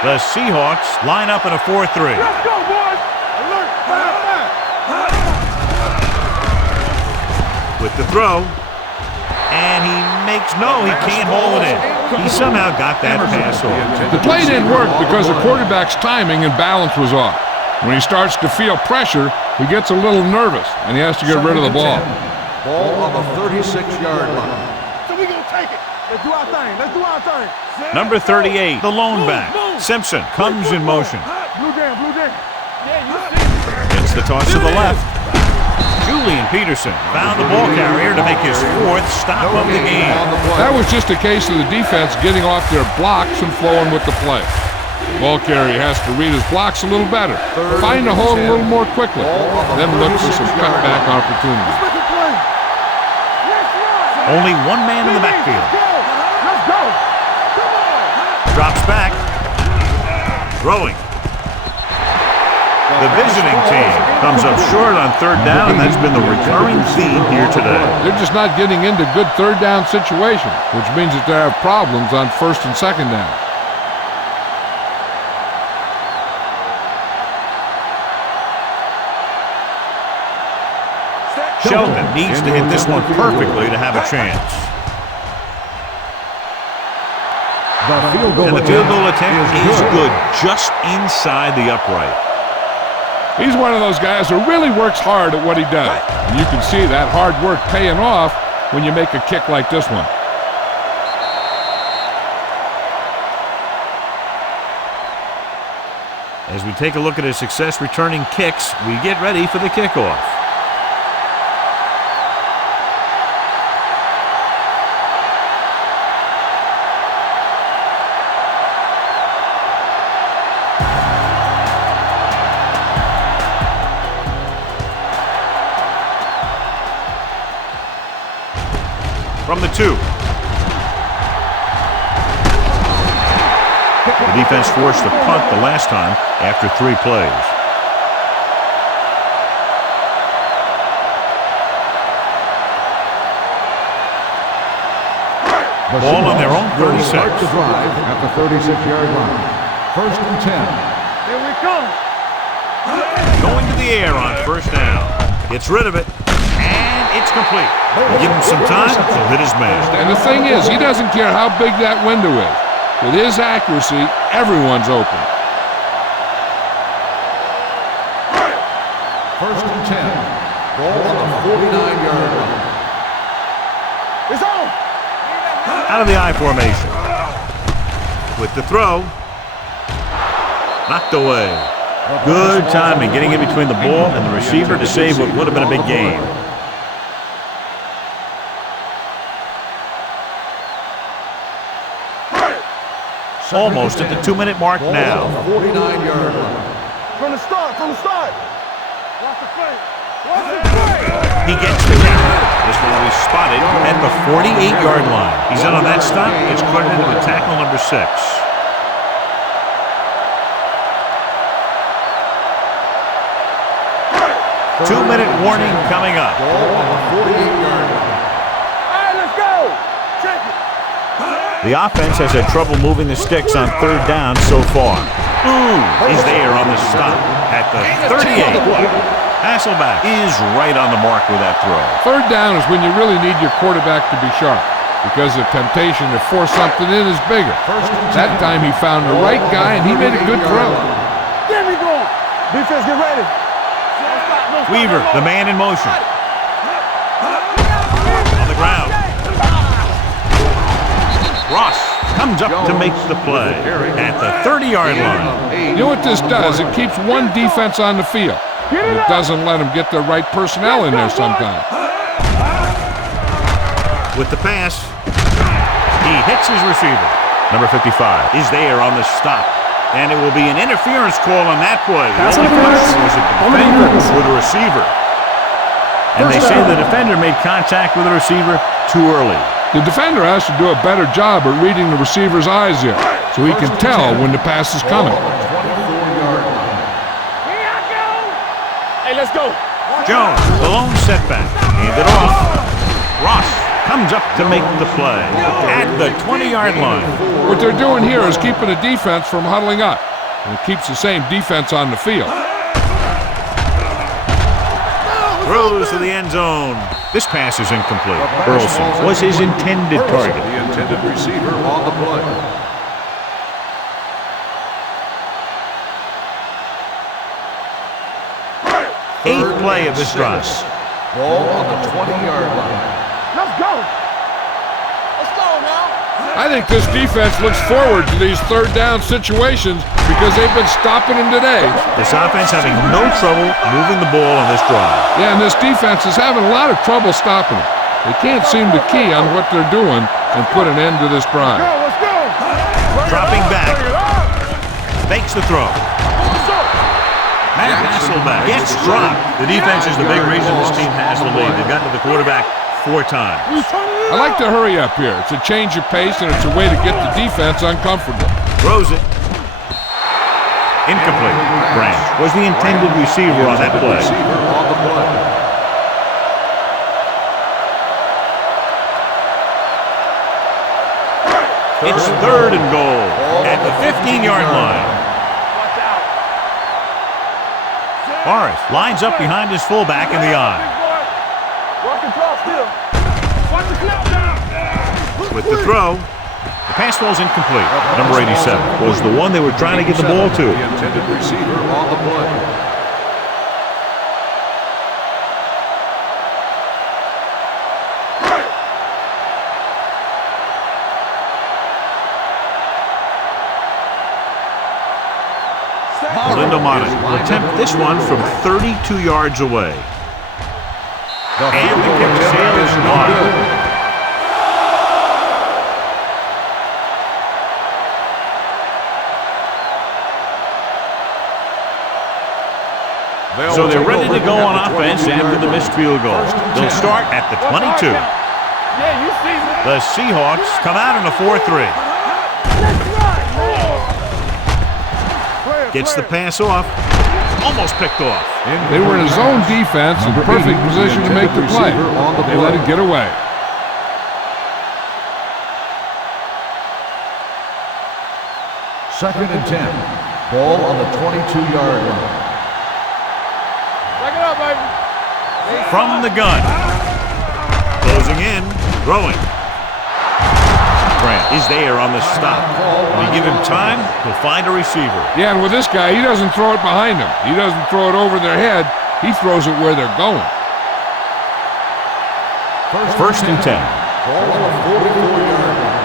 The Seahawks line up in a 4-3. Let's go, boys. Alert. With the throw. And he can't haul it in. He somehow got that pass off. The play didn't work because the quarterback's timing and balance was off. When he starts to feel pressure, he gets a little nervous, and he has to get rid of the ball. Ball on the 36-yard line. So we gonna take it. Let's do our thing. Number 38, the lone back. Simpson comes in motion. Blue jam. Gets the toss to the left. Julian Peterson found the ball carrier to make his 4th stop of the game. That was just a case of the defense getting off their blocks and flowing with the play. The ball carrier has to read his blocks a little better, find a hole a little more quickly, then look for some cutback opportunities. Only one man in the backfield. Let's go. Come on. Drops back. Throwing. The visiting team comes up short on 3rd down, and that's been the recurring theme here today. They're just not getting into good 3rd down situations, which means that they have problems on 1st and 2nd down. Shelton needs to hit this one perfectly to have a chance. And the field goal attempt is good, just inside the upright. He's one of those guys who really works hard at what he does. And you can see that hard work paying off when you make a kick like this one. As we take a look at his success returning kicks, we get ready for the kickoff. From the 2. The defense forced a punt the last time after 3 plays. Ball on their own 36. Start the drive at the 36-yard line. First and 10. Here we come. Going to the air on 1st down. Gets rid of it. It's complete. Give him some time, he'll hit his man. And the thing is, he doesn't care how big that window is. With his accuracy, everyone's open. First and 10. Ball on the 49-yard line. It's on. Out of the I formation. With the throw. Knocked away. Good timing getting in between the ball and the receiver to save what would have been a big gain. Almost at the 2-minute mark now. 49-yard line. From the start. Watch the play. He gets the tackle. This one will be spotted at the 48-yard line. He's in on that stop. It's credited to the tackle number 6. 2-minute warning coming up. Ball on the 48-yard line. All right, let's go. Check it. The offense has had trouble moving the sticks on 3rd down so far. Is there on the stop at the 38. Hasselback is right on the mark with that throw. 3rd down is when you really need your quarterback to be sharp, because the temptation to force something in is bigger. That time he found the right guy and he made a good throw. Get me going. Defense, get ready. Weaver, the man in motion. On the ground. Ross comes up to make the play at the 30-yard line. You know what this does? It keeps one defense on the field. And it doesn't let them get the right personnel in there sometimes. With the pass, he hits his receiver. Number 55 is there on the stop. And it will be an interference call on that play. Pass The only interference. question was it the How many defender yards? or the receiver? And they say the defender made contact with the receiver too early. The defender has to do a better job at reading the receiver's eyes here, so he can tell when the pass is coming. Hey, let's go. Jones, the lone setback. Hand it off. Ross comes up to make the play at the 20-yard line. What they're doing here is keeping the defense from huddling up, and it keeps the same defense on the field. Throws to the end zone. This pass is incomplete. Burleson was his intended target. The intended receiver on the play. Eighth play of this drive. Ball on the 20-yard line. Let's go. Let's go now. I think this defense looks forward to these third down situations because they've been stopping them today. This offense having no trouble moving the ball on this drive. Yeah, and this defense is having a lot of trouble stopping them. They can't seem to key on what they're doing and put an end to this drive. Let's go. Dropping back. Fakes the throw. Matt Hasselbeck gets dropped. The defense is the big reason this team has the lead. They've gotten to the quarterback 4 times. I like to hurry up here. It's a change of pace, and it's a way to get the defense uncomfortable. Throws it. Incomplete. Branch was the intended receiver on that play. It's 3rd and goal at the 15-yard line. Morris lines up behind his fullback in the eye. With the throw, the pass falls incomplete. Number 87 was the one they were trying to get the ball to. The intended receiver on the play. Lindomani will attempt this one from 32 yards away. And the kick sails wide. So they're ready to go on offense after the missed field goal. They'll start at the 22. The Seahawks come out in a 4-3. Gets the pass off. Almost picked off. They were in a zone defense in perfect position to make the play. They let it get away. Second and 10. Ball on the 22-yard line. Back it up, baby. From the gun. Closing in. Throwing. Grant is there on the stop. When you give him time, he'll find a receiver. Yeah, and with this guy, he doesn't throw it behind him. He doesn't throw it over their head. He throws it where they're going. First and 10. Ball on the 44-yard line.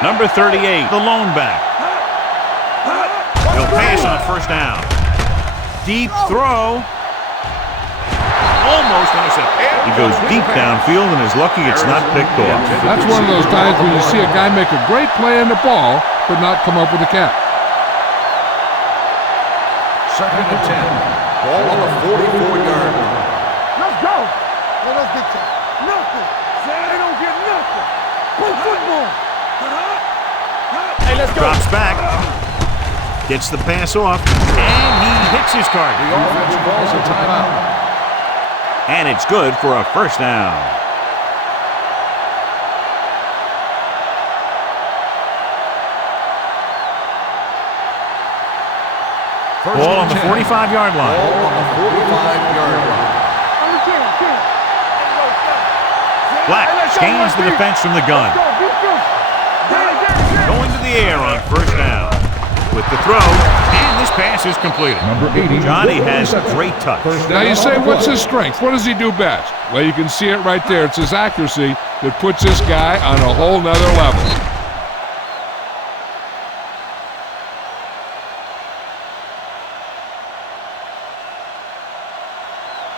Number 38, the lone back. He'll pass on first down. Deep throw. Almost intercepted. He goes deep downfield and is lucky it's not picked off. That's one of those times when you see a guy make a great play on the ball, but not come up with a catch. Second and 10. Ball on the 44-yard line. Let's go. Let us get that. Nothing. They don't get nothing. Play football. Hey, let's go. Drops back. Gets the pass off. And he hits his target. The offense calls a timeout. And it's good for a first down. Ball on the 45-yard line. Ball on the 45-yard line. Black scans the defense from the gun. Going to the air on first down. With the throw, and this pass is completed. Number 80. Johnny has great touch. Now you say, what's his strength? What does he do best? Well, you can see it right there. It's his accuracy that puts this guy on a whole nother level.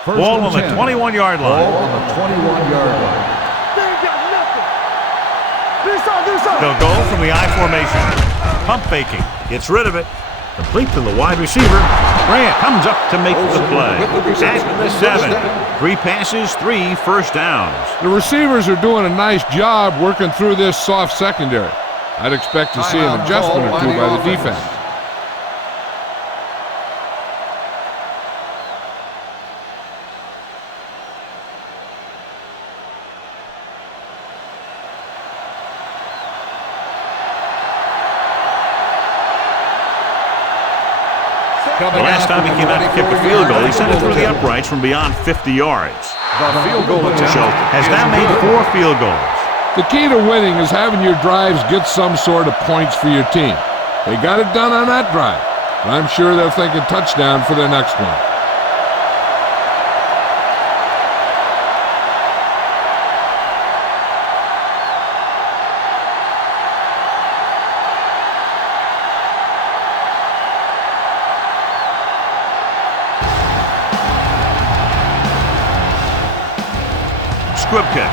Ball on the 21-yard line. Ball on the 21-yard line. They'll go from the I formation. Pump faking. Gets rid of it. Complete to the wide receiver. Grant comes up to make the play. At the 7. 3 passes, 3 first downs. The receivers are doing a nice job working through this soft secondary. I'd expect to see an adjustment or two by the defense. The last time he came out to kick a field goal, he sent it through the uprights from beyond 50 yards. The field goal attempt Has now made 4 field goals. The key to winning is having your drives get some sort of points for your team. They got it done on that drive. And I'm sure they're thinking touchdown for their next one. Squib kick.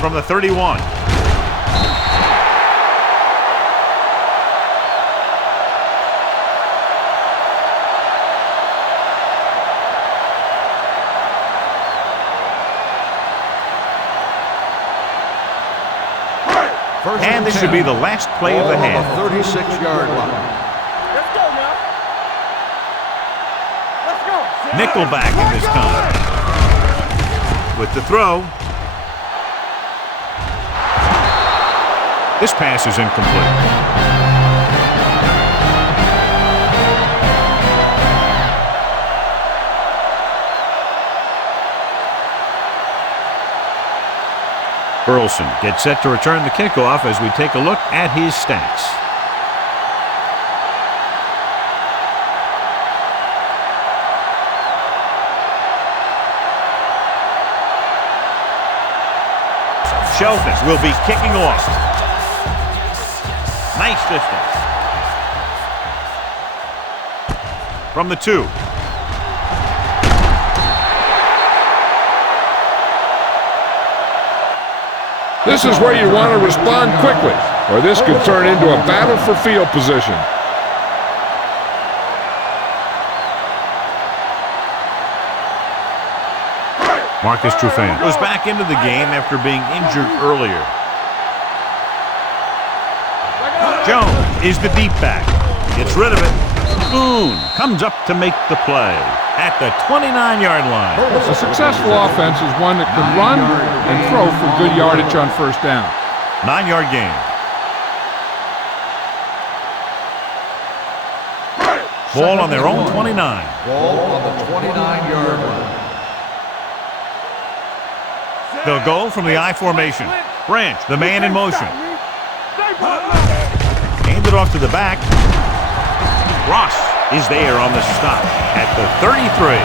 From the 31. And this should be the last play of the half. 36-yard line. Let's go now. Let's go. Nickelback in this time. With the throw. This pass is incomplete. Burleson gets set to return the kickoff as we take a look at his stats. Shelton will be kicking off. Nice distance. From the 2. This is where you want to respond quickly, or this could turn into a battle for field position. Marcus Trufant goes back into the game after being injured earlier. Jones is the deep back. Gets rid of it. Boone comes up to make the play at the 29-yard line. A successful offense is one that can run and throw for good yardage on first down. 9-yard gain. Ball on their own 29. Ball on the 29-yard line. They'll go from the I formation. Branch, the man in motion. Hand it off to the back. Ross is there on the stop at the 33.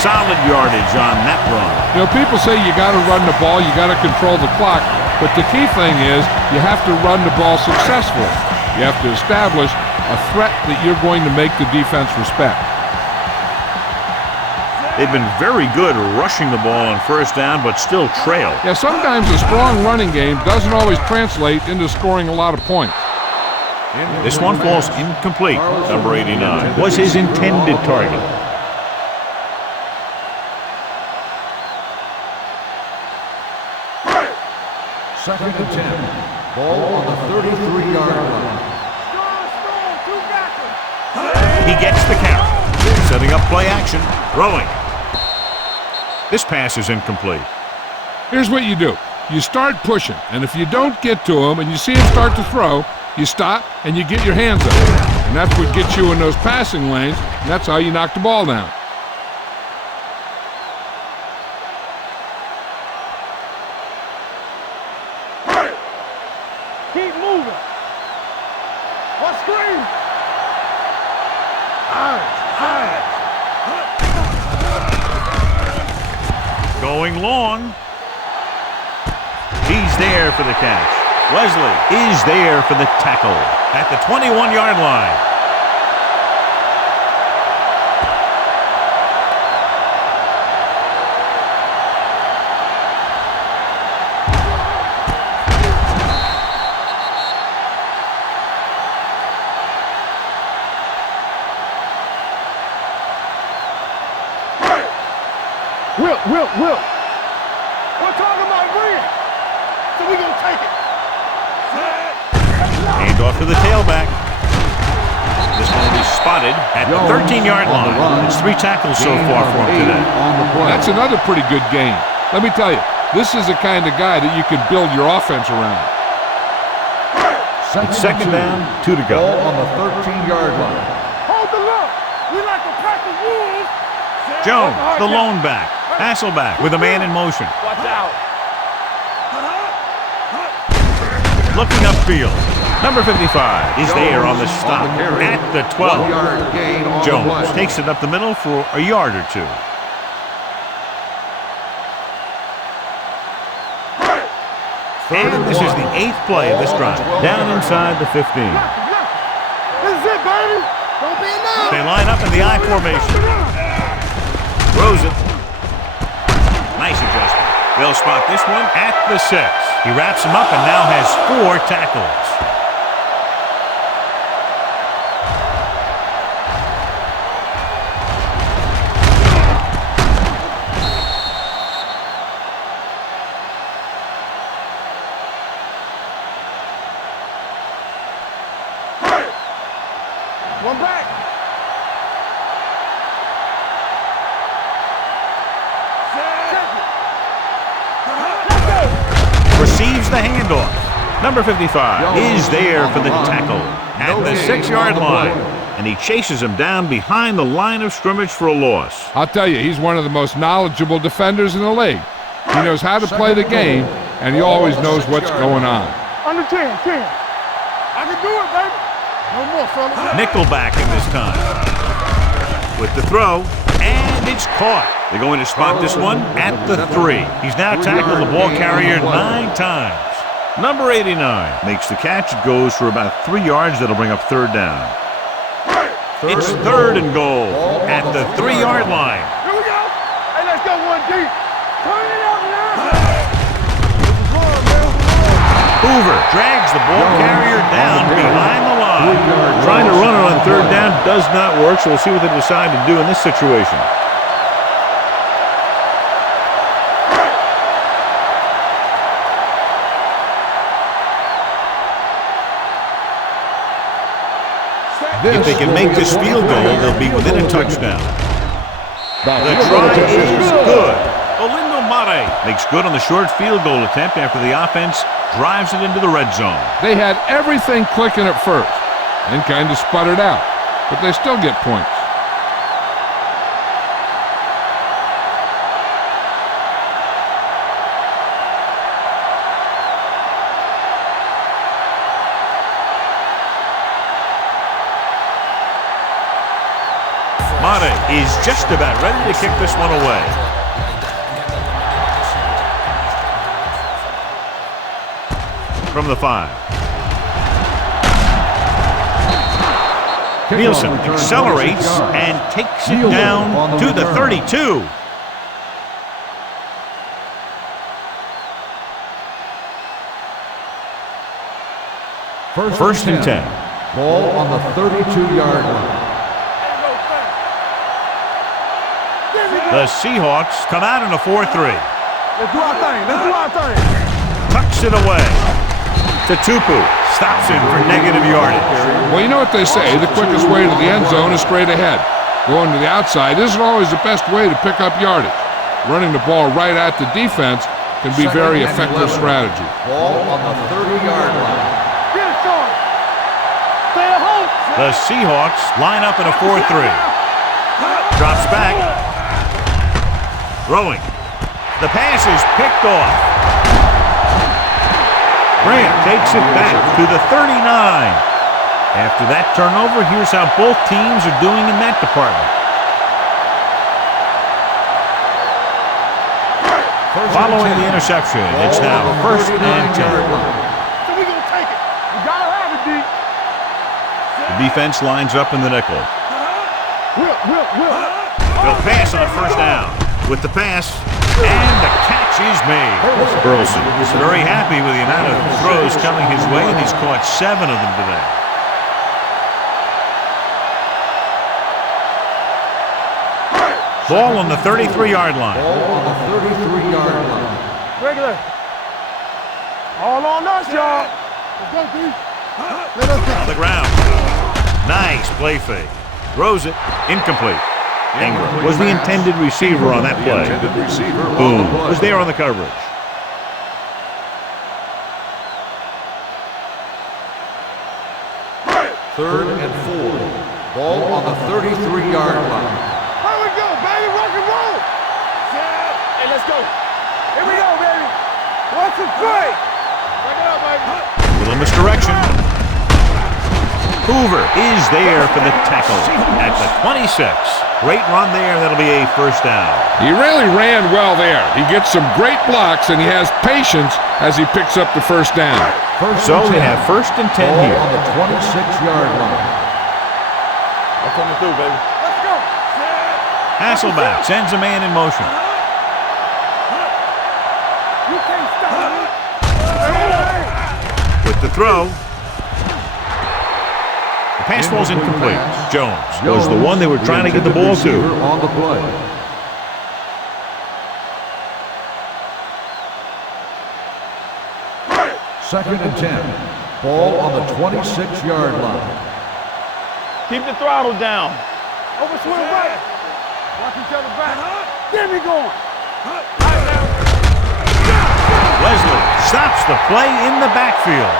Solid yardage on that run. You know, people say you got to run the ball, you got to control the clock, but the key thing is you have to run the ball successfully. You have to establish a threat that you're going to make the defense respect. They've been very good rushing the ball on first down, but still trail. Yeah, sometimes a strong running game doesn't always translate into scoring a lot of points. This one falls incomplete. Number 89 was his intended target. Second and 10. Ball on the 33-yard line. He gets the count. Setting up play action. Throwing. This pass is incomplete. Here's what you do. You start pushing, and if you don't get to him and you see him start to throw, you stop and you get your hands up. And that's what gets you in those passing lanes, and that's how you knock the ball down. Keep moving. What screen? Going long. He's there for the catch. Wesley is there for the tackle at the 21-yard line. Will. We're talking about agreeing. So we gonna take it. Hand off to the tailback. This one will be spotted at the 13-yard line. It's 3 tackles so far for him today. That's another pretty good game. Let me tell you, this is the kind of guy that you can build your offense around. It's second down, 2 to go. Ball on the 13-yard line. Hold the look. We like to practice rules. Jones, the lone back. Hasselback with a man in motion. Watch out. Looking upfield. Number 55 is there on the stop at the 12. 1-yard gain on the Jones play. takes it up the middle for a yard or 2. And this is the 8th play of this drive. Down inside the 15. This is it, baby. Don't be enough. They line up in the I formation. Throws it. Nice adjustment. They'll spot this one at the 6. He wraps him up and now has 4 tackles. One back. Receives the handoff. Number 55 is there for the tackle at the 6-yard line. And he chases him down behind the line of scrimmage for a loss. I'll tell you, he's one of the most knowledgeable defenders in the league. He knows how to play the game, and he always knows what's going on. Under 10. I can do it, baby. No more, fella. Nickelback in this time. With the throw, and it's caught. They're going to spot this one at the 3. He's now tackled the ball carrier 9 times. Number 89 makes the catch. It goes for about 3 yards. That'll bring up 3rd down. It's 3rd and goal at the 3-yard line. Here we go. Hey, let's go 1 deep. Turn it up now. Hoover drags the ball carrier down behind the line. Trying to run it on 3rd down does not work, so we'll see what they decide to do in this situation. If they can make this field goal, they'll be within a touchdown. The try is good. Olindo Mare makes good on the short field goal attempt after the offense drives it into the red zone. They had everything clicking at first, and kind of sputtered out, but they still get points. Mate is just about ready to kick this one away. From the 5. Nielsen accelerates and takes it down to the 32. First and 10. Ball on the 32-yard line. The Seahawks come out in a 4-3. Let's do our thing. Tucks it away. Tupu stops him for negative yardage. Well, you know what they say, the quickest way to the end zone is straight ahead. Going to the outside isn't always the best way to pick up yardage. Running the ball right at the defense can be very effective strategy. Ball on the 30-yard line. Get it, Sean. Stay at home. The Seahawks line up in a 4-3. Drops back. Throwing. The pass is picked off. Grant takes it back to the 39. After that turnover, here's how both teams are doing in that department. Following the interception, it's now 1st and 10. So we gonna take it. We gotta have it, D. The defense lines up in the nickel. Will. They'll pass on a 1st down. With the pass, and the catch is made. Burleson is very happy with the amount of throws coming his way, and he's caught 7 of them today. Ball on the 33-yard line. Ball on the 33-yard line. Regular. All on us, y'all. Let's go, D. On the ground. Nice play fake. Throws it. Incomplete. Ingram was the intended receiver on that play. Boom. Was there on the coverage. Third and 4. Ball on the 33-yard line. Here we go, baby. Rock and roll. Hey, let's go. Here we go, baby. What's the play? Break it up, baby. Little misdirection. Hoover is there for the tackle at the 26. Great run there. That'll be a first down. He really ran well there. He gets some great blocks, and he has patience as he picks up the first down. So we have first and 10 Ball here. on the 26-yard line. I'm coming through, baby. Let's go. Hasselback sends a man in motion. You can't stop me. With the throw. The pass falls incomplete. Jones was the one they were trying to get the ball to. On the play. Second and 10. Ball on the 26-yard line. Keep the throttle down. Overswing right. Watch each other back. Get me going. Leslie stops the play in the backfield.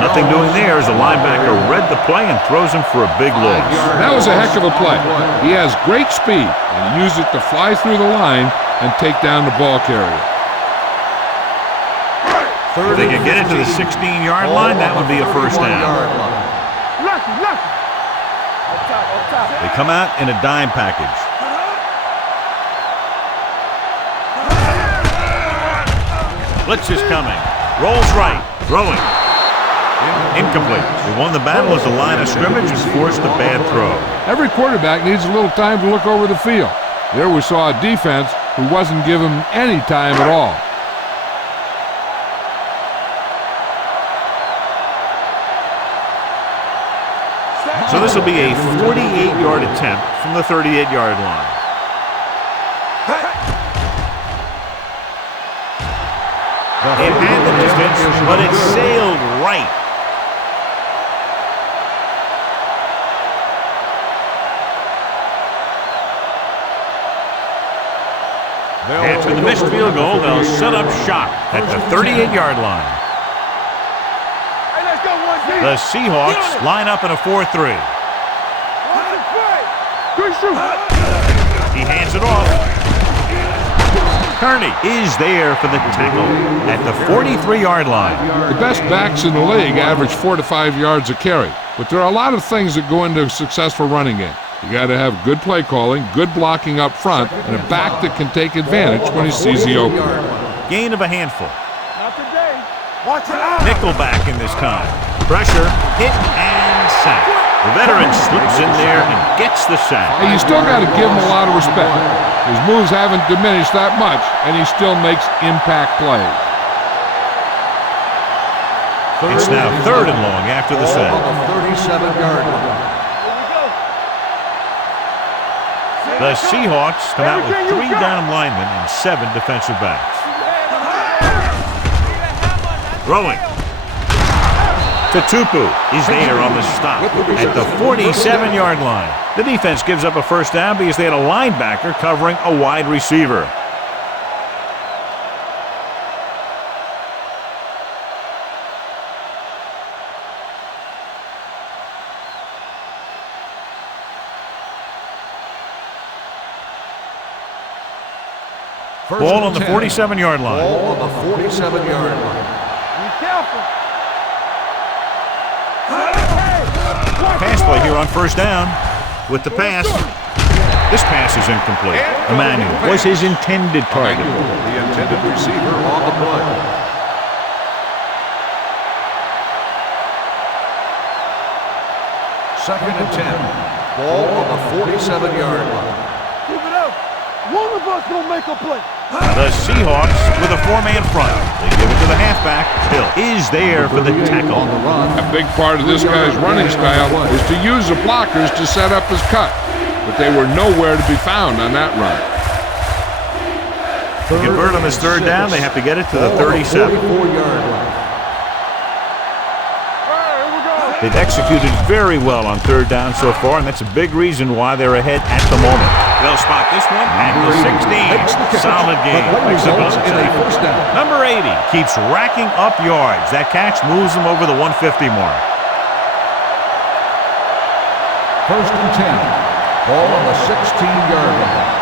Nothing doing there as the linebacker read the play and throws him for a big loss. That was a heck of a play. He has great speed, and he used it to fly through the line and take down the ball carrier. If they can get it to the 16-yard line, that would be a first down. Lucky. Up top. They come out in a dime package. Blitz is coming. Rolls right. Throwing. Incomplete. They won the battle as the line of scrimmage and forced a bad throw. Every quarterback needs a little time to look over the field. There we saw a defense who wasn't given any time at all. So this will be a 48-yard attempt from the 38-yard line. It had the distance, but it sailed right. After the missed field goal, they'll set up shop at the 38-yard line. Hey, let's go, 1-2. The Seahawks line up in a 4-3. He hands it off. Tourney is there for the tackle at the 43-yard line. The best backs in the league average 4 to 5 yards a carry, but there are a lot of things that go into a successful running game. You got to have good play calling, good blocking up front, and a back that can take advantage when he sees the opening. Gain of a handful. Not today. Watch it out. Nickelback in this time. Pressure, hit, and sack. The veteran slips in there and gets the sack. And you still got to give him a lot of respect. His moves haven't diminished that much, and he still makes impact plays. It's now third and long after the sack. On the 37-yard line. The Seahawks come out with 3 down linemen and 7 defensive backs. Throwing. Tutupu is there on the stop at the 47-yard line. The defense gives up a first down because they had a linebacker covering a wide receiver. Ball on the 47-yard line. Ball on the 47-yard line. Be careful. Pass play here on first down with the pass. This pass is incomplete. Emmanuel was his intended target. The intended receiver on the play. Second and 10. Ball on the 47-yard line. Keep it up. One of us gonna make a play. The Seahawks with a 4-man front. They give it to the halfback. Hill is there for the tackle. On the run. A big part of this guy's running style is to use the blockers to set up his cut. but they were nowhere to be found on that run. To convert on this third down, they have to get it to the 37. 44-yard line. They've executed very well on third down so far, and that's a big reason why they're ahead at the moment. They'll spot this one at the 16. Solid game. Results in a first down. Number 80 keeps racking up yards. That catch moves them over the 150 mark. First and 10. Ball on the 16-yard line.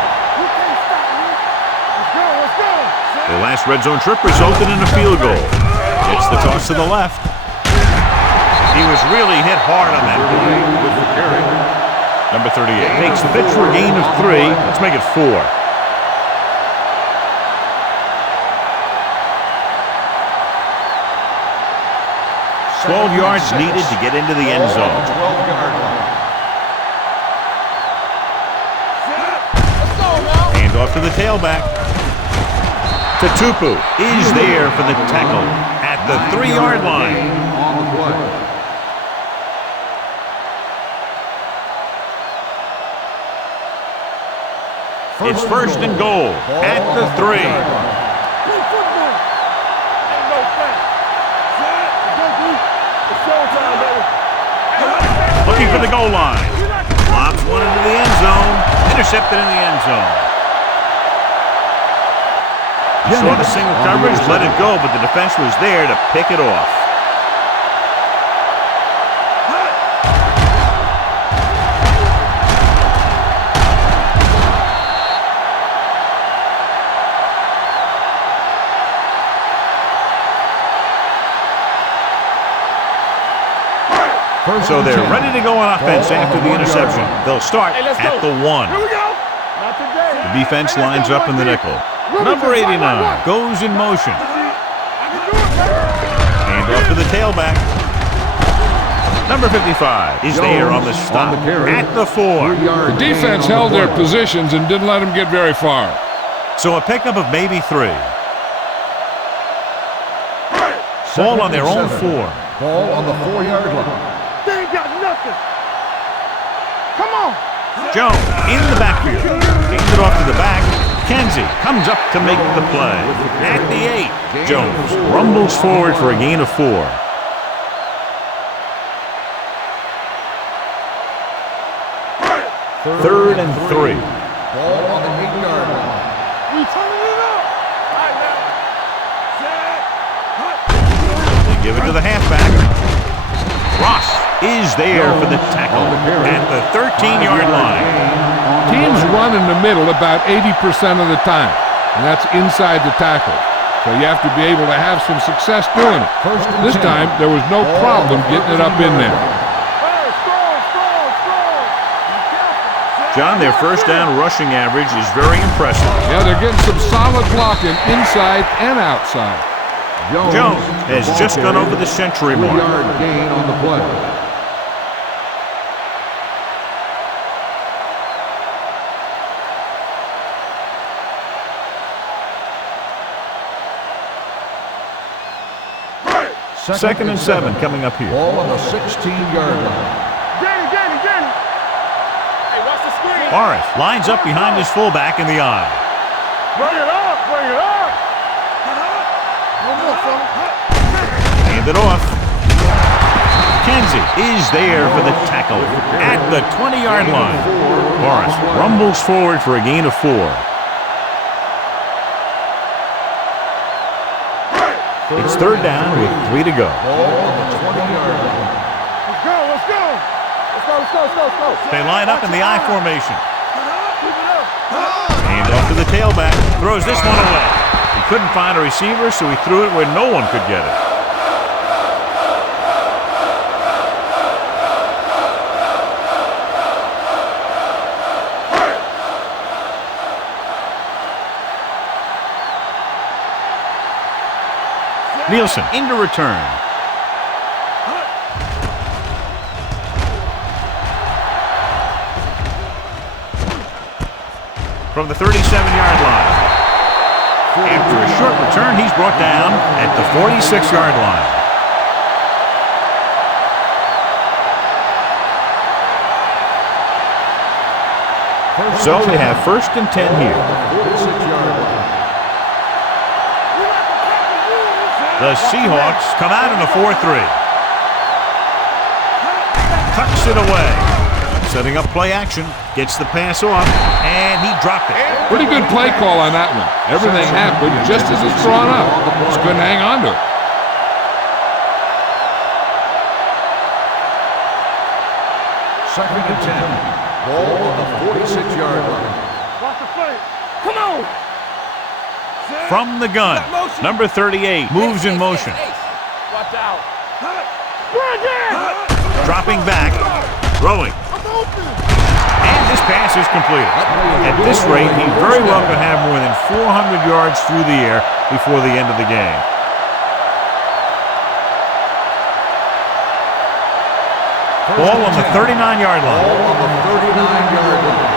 The last red zone trip resulted in a field goal. It's the toss to the left. He was really hit hard on that play. With the carry. Number 38 takes the pitch for a gain of 3. Let's make it 4. 12 yards needed to get into the end zone. 12-yard line. Hand off to the tailback. Tatupu is there for the tackle at the 3-yard line. On the play. It's first and goal at the 3. Looking for the goal line. Lobs one into the end zone. Intercepted in the end zone. He saw the single coverage, let it go, but the defense was there to pick it off. So they're ready to go on offense after the interception. They'll start at the 1. Here we go. Not today. The defense lines up in the nickel. Number 89 goes in motion. Hand off to the tailback. Number 55 is there on the stop at the 4. The defense held their positions and didn't let them get very far. So a pickup of maybe 3. Ball on their own 4. Ball on the 4-yard line. They ain't got nothing. Come on. Jones in the backfield. Hands it off to the back. Kenzie comes up to make the play. At the 8, Jones rumbles forward for a gain of 4. Third and 3. Ball on the 8-yard line. We turning it up. Right now. They give it to the halfback. Ross is there for the tackle at the 13-yard line. Teams run in the middle about 80% of the time, and that's inside the tackle. So you have to be able to have some success doing it. This time, there was no problem getting it up in there. John, their first down rushing average is very impressive. Yeah, they're getting some solid blocking inside and outside. Jones has just gone over the century mark. 3-yard gain on the play. Second and 7 coming up here. Ball on the 16-yard line. Danny. Hey, watch the screen. Morris lines up behind his fullback in the eye. Bring it up. Hand it off. Kenzie is there for the tackle at the 20-yard line. Morris rumbles forward for a gain of 4. It's third down with 3 to go. Ball on the 20-yard line. Let's go. They line up in the I formation. Hand off to the tailback. Throws this one away. He couldn't find a receiver, so he threw it where no one could get it. Nielsen into return. From the 37-yard line. After a short return, he's brought down at the 46-yard line. So they have 1st and 10 here. 46-yard line. The Seahawks come out in a 4-3. Tucks it away. Setting up play action. Gets the pass off, and he dropped it. Pretty good play call on that one. Everything happened just as it's drawn up. Just couldn't hang on to it. Second and 10. Ball on the 46-yard line. Watch the play. Come on. From the gun, number 38 moves in motion. Watch out. Dropping back, throwing. And his pass is completed. At this rate, he very well could have more than 400 yards through the air before the end of the game. Ball on the 39-yard line. Ball on the 39-yard line.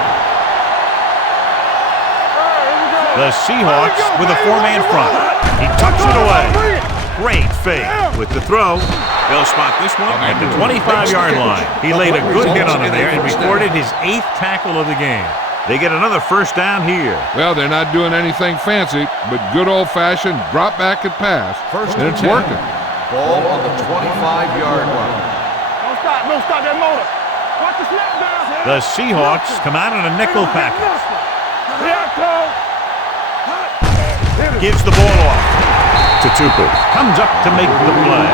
The Seahawks with a 4-man front. He tucks it away. Great fake with the throw. They'll spot this one at the 25-yard line. He laid a good hit on him there and recorded his 8th tackle of the game. They get another 1st down here. Well, they're not doing anything fancy, but good old-fashioned drop back and pass, and it's working. Ball on the 25-yard line. Don't stop that motor. Watch the snap down. The Seahawks come out in a nickel package. Gives the ball off to Tupu. Comes up to make the play.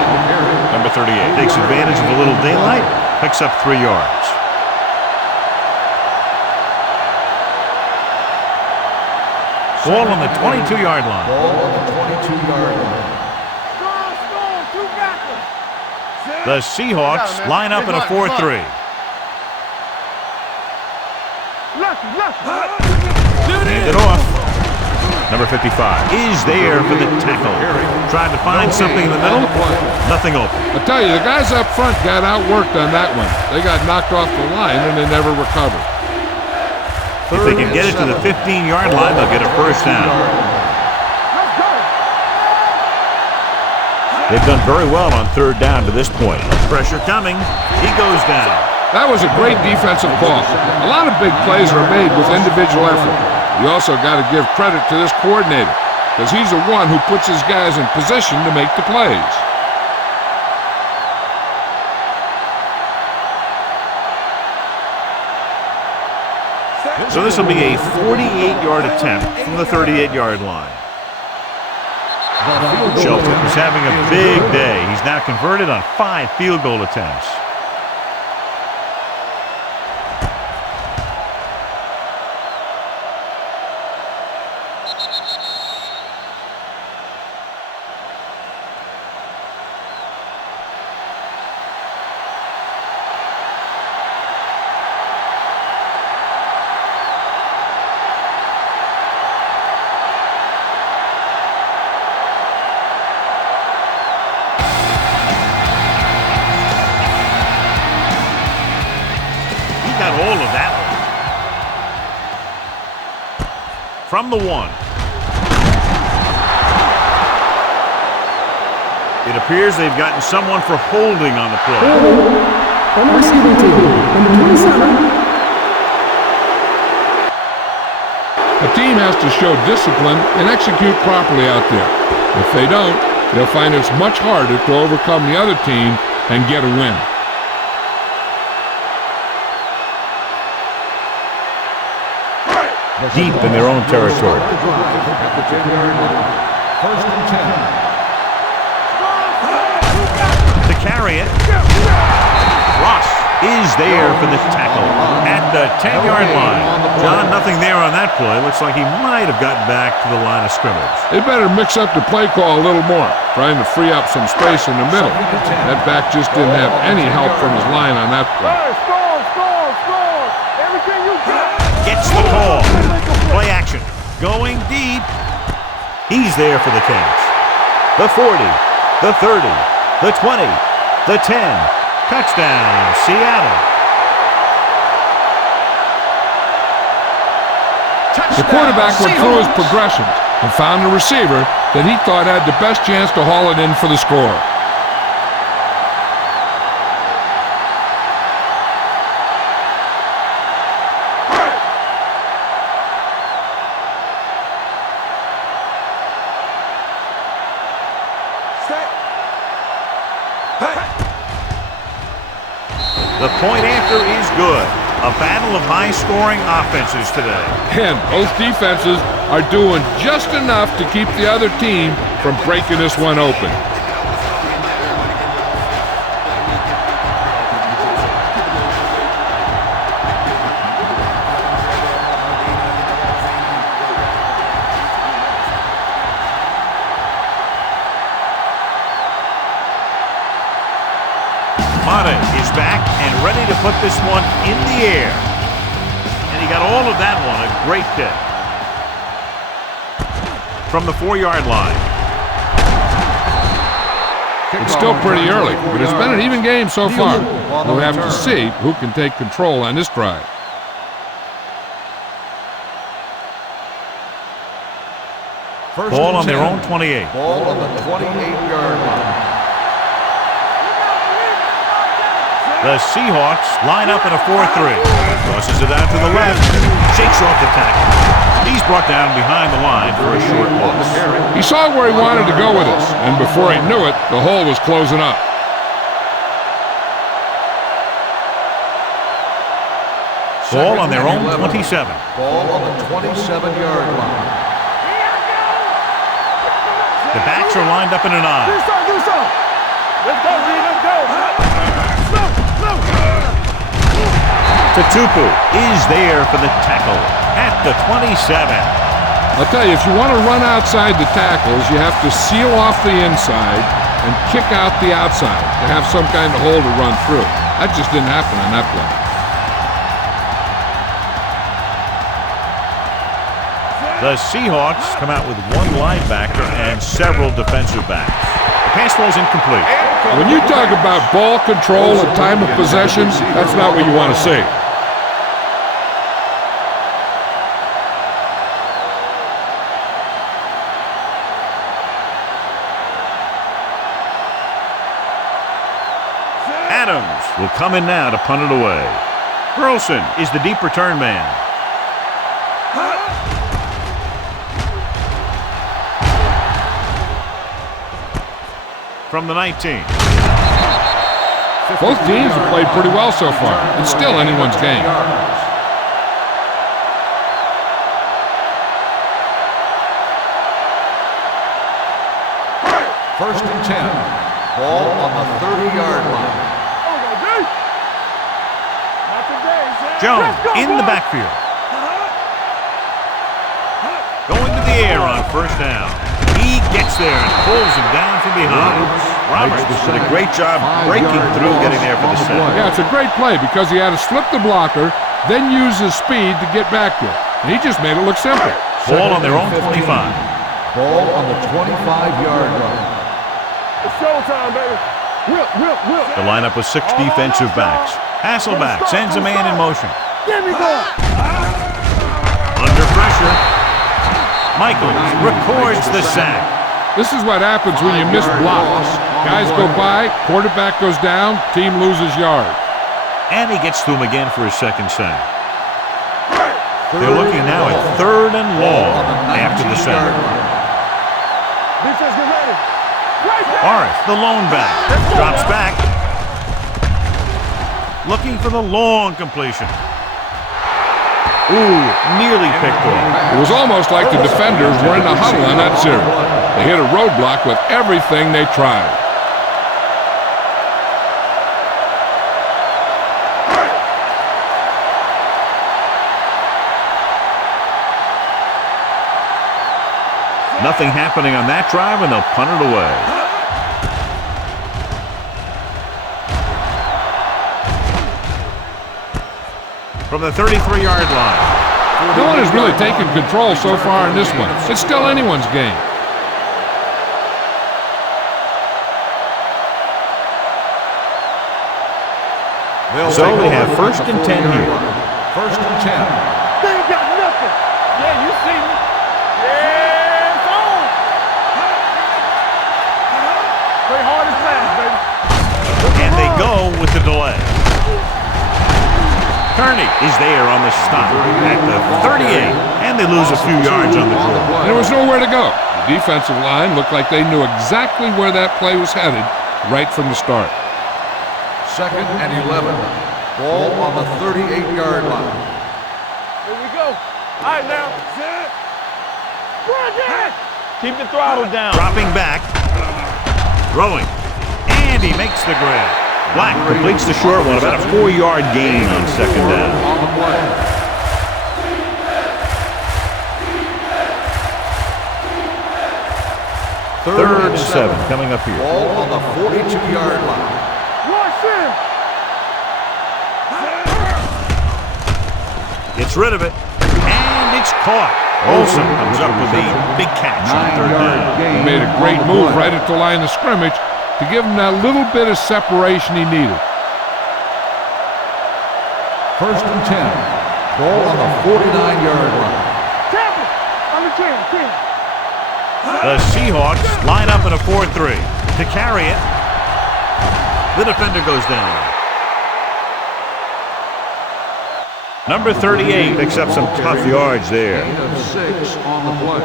Number 38 takes advantage of a little daylight. Picks up 3 yards. Ball on the 22-yard line. Ball on the 22-yard line. The Seahawks line up in a 4-3. Hand it off. Number 55 is there for the tackle. Trying to find something in the middle. Nothing open. I tell you, the guys up front got outworked on that one. They got knocked off the line and they never recovered. If they can get it to the 15-yard line, they'll get a 1st down. They've done very well on 3rd down to this point. Pressure coming. He goes down. That was a great defensive call. A lot of big plays are made with individual effort. You also got to give credit to this coordinator, because he's the one who puts his guys in position to make the plays. So this will be a 48-yard attempt from the 38-yard line. Shelton is having a big day. He's now converted on 5 field goal attempts. All of that from the 1. It appears they've gotten someone for holding on the play. On the receiving team, number 27. A team has to show discipline and execute properly out there. If they don't, they'll find it's much harder to overcome the other team and get a win. Deep in their own territory. To carry it, Ross is there for the tackle at the 10-yard line. John, nothing there on that play. Looks like he might have gotten back to the line of scrimmage. They better mix up the play call a little more, trying to free up some space in the middle. That back just didn't have any help from his line on that play. Score. Everything you got. Gets the call. Play action. Going deep. He's there for the catch. The 40, the 30, the 20, the 10. Touchdown, Seattle. The quarterback went through his progressions and found a receiver that he thought had the best chance to haul it in for the score. The point after is good. A battle of high-scoring offenses today. And both defenses are doing just enough to keep the other team from breaking this one open. Madden is back and ready to put this one in the air. And he got all of that one, a great kick. From the 4-yard line. It's still pretty early, but it's been an even game so far. We'll have to see who can take control on this drive. Ball on their own 28. Ball on the 28-yard line. The Seahawks line up in a 4-3. Crosses it out to the left. Shakes off the tackle. He's brought down behind the line for a short loss. He saw where he wanted to go with this, and before he knew it, the hole was closing up. Ball on their own 27. Ball on the 27-yard line. The backs are lined up in an I. Do so. Let's go, Reed. Let's go. Tatupu is there for the tackle at the 27. I'll tell you, if you want to run outside the tackles, you have to seal off the inside and kick out the outside to have some kind of hole to run through. That just didn't happen on that play. The Seahawks come out with one linebacker and several defensive backs. The pass ball's incomplete. When you talk about ball control and time of possession, that's not what you want to see. Adams will come in now to punt it away. Burleson is the deep return man. From the 19. Both teams have played pretty well so far. It's still anyone's game. First and 10. Ball on the 30-yard line. Jones in the backfield. Going to the air on first down. He gets there and pulls him down from behind. Roberts did a great job breaking through, getting there for the sack. Yeah, it's a great play because he had to slip the blocker, then use his speed to get back there. And he just made it look simple. Ball on their own 25. Ball on the 25-yard line. It's showtime, baby. Whip. The lineup with 6 defensive backs. Hasselback sends a man in motion. Get me going. Under pressure. Michaels records the sack. This is what happens when you miss blocks. Guys go by, quarterback goes down, team loses yard. And he gets to him again for his second sack. They're looking now at 3rd and long after the sack. Defense, get ready. Arth, the lone back, drops back. Looking for the long completion. Ooh, nearly picked off. It was almost like the defenders were in a huddle on that series. They hit a roadblock with everything they tried. Nothing happening on that drive, and they'll punt it away. From the 33-yard line. No one has really taken control so far in this one. It's still anyone's game. So they have 1st and 10 here. 1st and 10. They ain't got nothing. Yeah, you see me. Yeah, it's on. Play hard as fast, baby. And they go with the delay. Tourney is there on the stop at the 38, and they lose a few yards on the draw. There was nowhere to go. The defensive line looked like they knew exactly where that play was headed, right from the start. 2nd and 11. Ball on the 38-yard line. Here we go. All right, now. Keep the throttle down. Dropping back. Throwing. And he makes the grab. Black completes the short one, about a 4-yard gain on 2nd down. On the play. Third and 7 coming up here. Ball on the 42-yard line. Gets rid of it. And it's caught. Olsen comes up with a big catch on 3rd down. He made a great move right at the line of scrimmage to give him that little bit of separation he needed. 1st and 10. Ball on the 49-yard line. The Seahawks line up in a 4-3. To carry it, the defender goes down. Number 38 picks up some tough yards there. Gain of 6 on the play.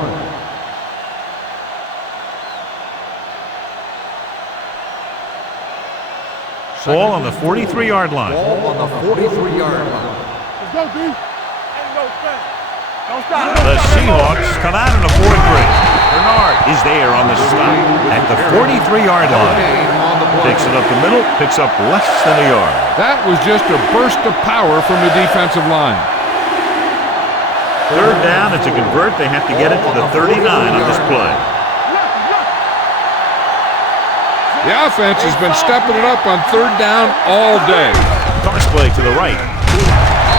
Ball on the 43-yard line. Ball on the 43-yard line. Let's go, D. Don't stop. The Seahawks come out in a 4-3. Bernard is there on the stop at the 43-yard line. Gain on the play. Takes it up the middle, picks up less than a yard. That was just a burst of power from the defensive line. 3rd down, and to convert, they have to get it to the 39 on this play. The offense has been stepping it up on 3rd down all day. Toss play to the right.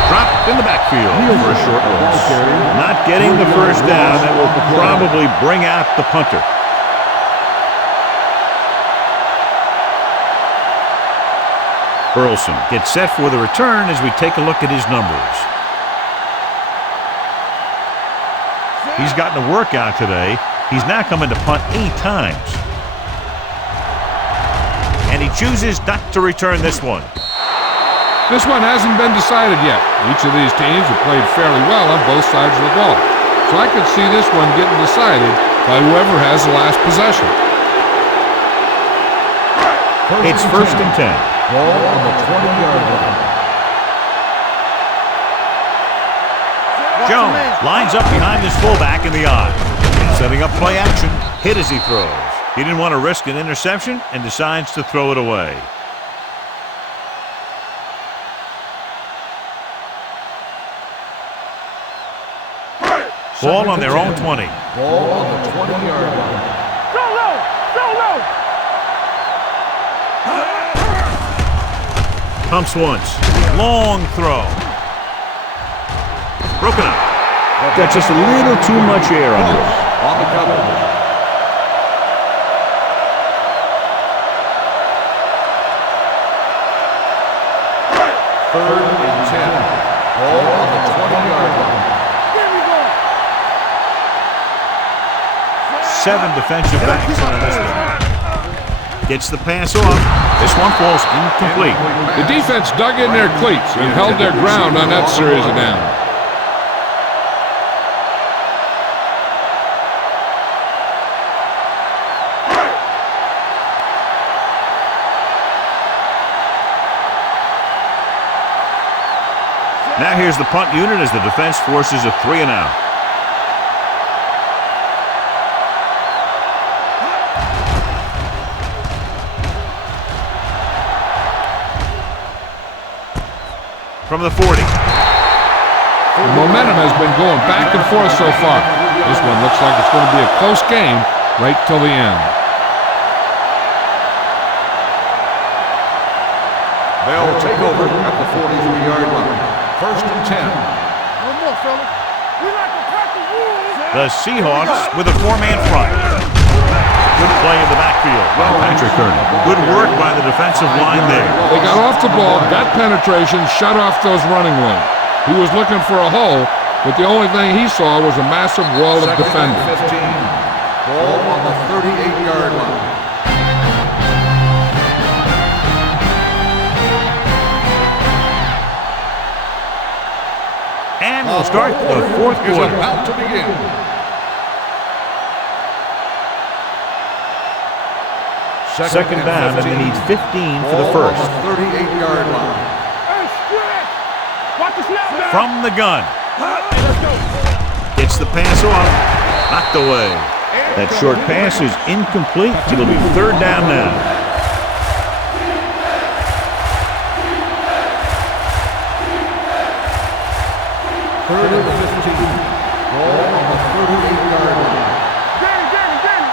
Dropped in the backfield for a short loss. Not getting the 1st down. That will probably bring out the punter. Burleson gets set for the return as we take a look at his numbers. He's gotten a workout today. He's now coming to punt 8 times. And he chooses not to return this one. This one hasn't been decided yet. Each of these teams have played fairly well on both sides of the ball. So I could see this one getting decided by whoever has the last possession. It's 1st and 10. Ball on the 20-yard line. Jones lines up behind his fullback in the eye. Setting up play action. Hit as he throws. He didn't want to risk an interception and decides to throw it away. Ball on their own 20. Ball on the 20-yard line. Pumps once. Long throw. Broken up. Got just a little too much air under it. On the cover. Third and 10. Ball on the 20-yard line. 7 defensive backs in this one. Gets the pass off. This one falls incomplete. The defense dug in their cleats and held their ground on that series of downs. Now here's the punt unit as the defense forces a 3-and-out. From the 40. The momentum has been going back and forth so far. This one looks like it's going to be a close game right till the end. They'll take over at the 43-yard line. 1st and 10. One more, fellas. We like to crack the rules. The Seahawks with a 4-man front. Good play in the backfield by Patrick Tourney. Good work by the defensive line there. They got off the ball, got penetration, shut off those running lanes. He was looking for a hole, but the only thing he saw was a massive wall of defenders. 15. Ball on the 38-yard line. And we'll start the 4th Is quarter. about to begin. Second down, and they need 15 for the first. 38-yard line. Hey, stretch. Watch the snap back. From the gun. Hey, let's go. Gets the pass off. Knocked away. That short pass is incomplete. It'll be third down now. Third and 15. Ball on the 38-yard line. Danny.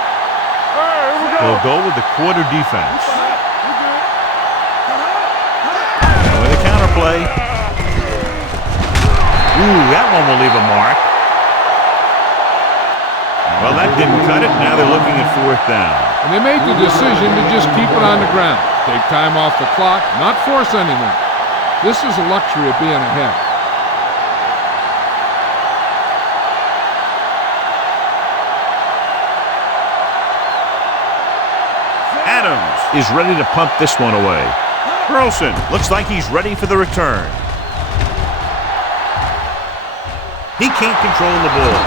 All right, here we go. They'll go with the quarter defense. You good. With a counterplay. Ooh, that one will leave a mark. Well, that didn't cut it. Now they're looking at fourth down. And they made the decision to just keep it on the ground. Take time off the clock, not force anything. This is a luxury of being ahead. Adams is ready to punt this one away. Burleson looks like he's ready for the return. He can't control the ball.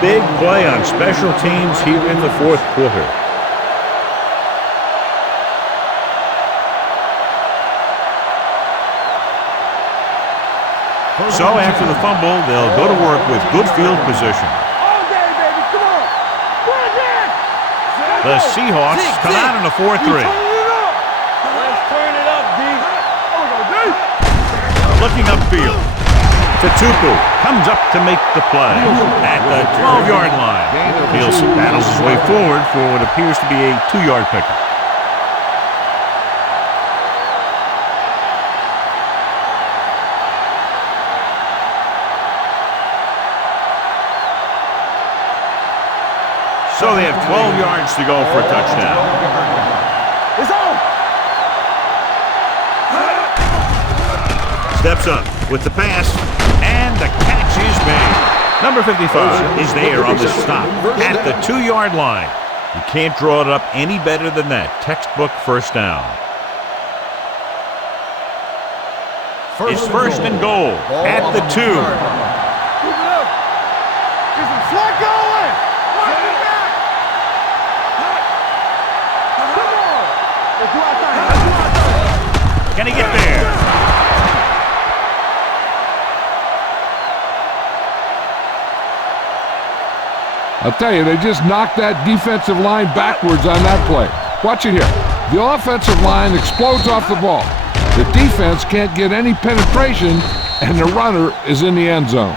Big play on special teams here in the fourth quarter. So after the fumble, they'll go to work with good field position. All day, baby. Come on. Bring it. The Seahawks come out in a 4-3. Turn it up. Let's turn it up, D. There we go, D. Looking upfield. Tutupu comes up to make the play at the 12-yard line. Nielsen battles his way forward for what appears to be a 2-yard pickup. So they have 12 yards to go for a touchdown. It's on. Steps up with the pass, and the catch is made. Number 55 is there on the stop at the 2-yard line. You can't draw it up any better than that. Textbook first down. It's first and goal at the 2. Keep it up. Get some slack going. Watch it back. Come on. Let's do our thing. Can he get there? I'll tell you, they just knocked that defensive line backwards on that play. Watch it here. The offensive line explodes off the ball. The defense can't get any penetration, and the runner is in the end zone.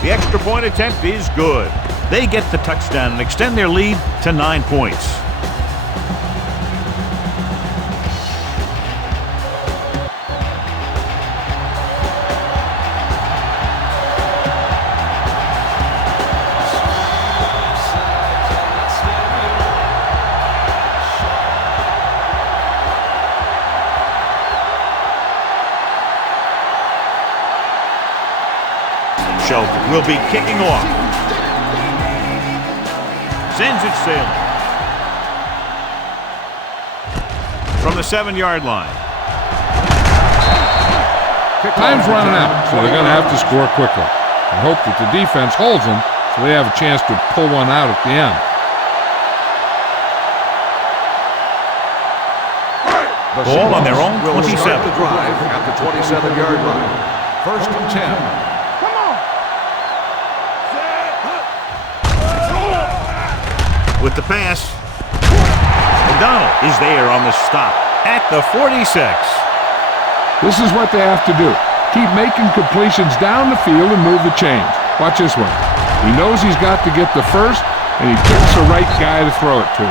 The extra point attempt is good. They get the touchdown and extend their lead to 9 points. Shelton will be kicking off. Sends it sailing. From the 7-yard line. Time's running out, so they're going to have to score quickly. I hope that the defense holds them so they have a chance to pull one out at the end. Ball on their own Will 27. start the drive at the 27-yard line. First and 10. With the pass, O'Donnell is there on the stop at the 46. This is what they have to do. Keep making completions down the field and move the chains. Watch this one. He knows he's got to get the first, and he picks the right guy to throw it to.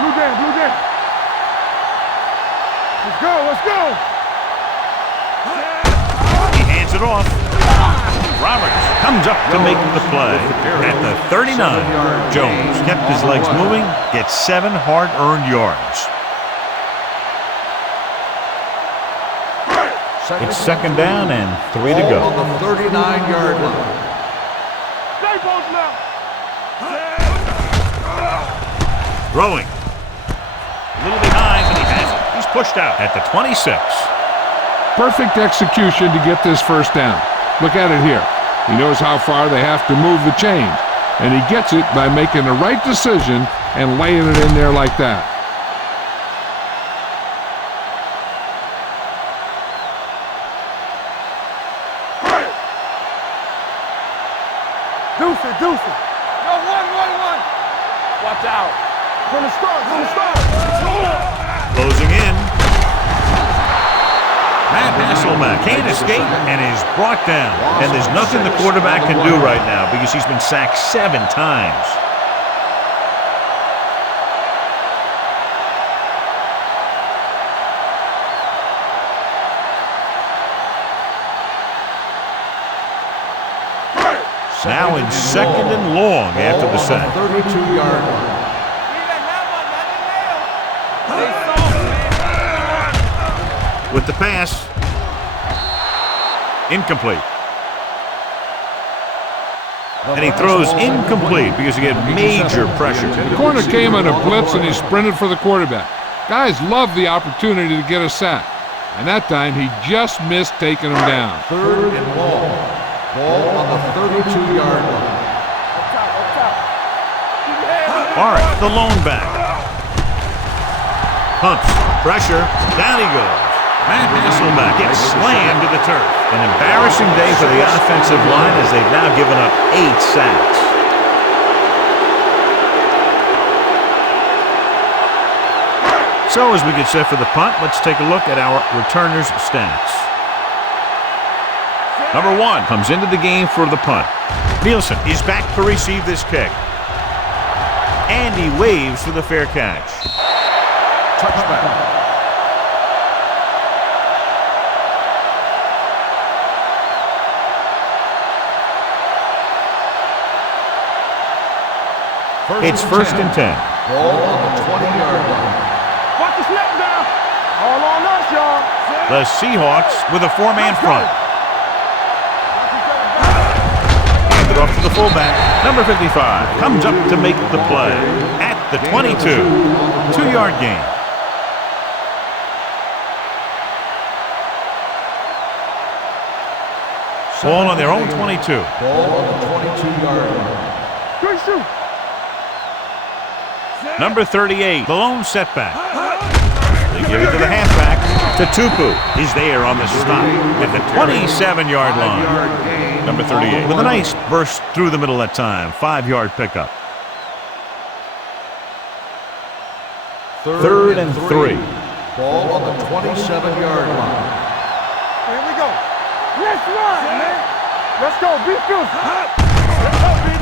Blue game. Let's go. He hands it off. Roberts comes up to make the play at the 39. Jones kept his legs moving, gets 7 hard-earned yards. It's second down and 3 to go. On the 39-yard line. Stay both now. Throwing. A little behind, but he has it. He's pushed out at the 26. Perfect execution to get this first down. Look at it here. He knows how far they have to move the chains, and he gets it by making the right decision and laying it in there like that. Deuce it. Yo, one. Watch out. From the start. Closing in. Matt Hasselbeck can't escape and is brought down. And there's nothing the quarterback can do right now because he's been sacked 7 times. Now in second and long after the sack. 32-yard line. With the pass. Incomplete. And he throws incomplete because he had major pressure. The corner came on a blitz and he sprinted for the quarterback. Guys love the opportunity to get a sack. And that time he just missed taking him down. Third and long. Ball on the 32-yard line. Barrett, the lone back. Punts. Pressure. Down he goes. Matt Hasselbeck gets slammed to the turf. An embarrassing day for the offensive line as they've now given up 8 sacks. So as we get set for the punt, let's take a look at our returners' stats. Number 1 comes into the game for the punt. Nielsen is back to receive this kick. And he waves for the fair catch. Touchback. It's first and 10. Ball on the 20-yard line. Watch the snap down. All on us, y'all. The Seahawks with a 4-man front. Handed off to the fullback. Number 55 comes up to make the play at the 22. 2-yard gain. Ball on their own 22. Ball on the 22-yard line. Good shoot. Number 38, the lone setback. They give it to the halfback. Tatupu is there on the stop at the 27-yard line. Number 38 with a nice burst through the middle that time. 5-yard pickup. Third and 3. Ball on the 27-yard line. Here we go. Let's run, man. Let's go. Be fierce.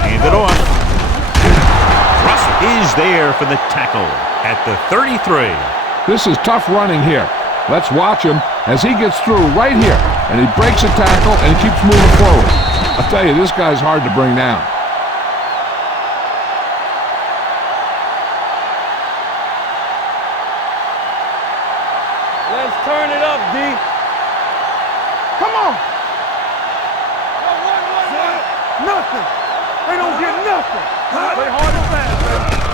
Hand it off. Russell is there for the tackle at the 33. This is tough running here. Let's watch him as he gets through right here. And he breaks a tackle and keeps moving forward. I'll tell you, this guy's hard to bring down. Let's turn it up, D. Come on. Nothing. They don't get nothing. Play hard and fast.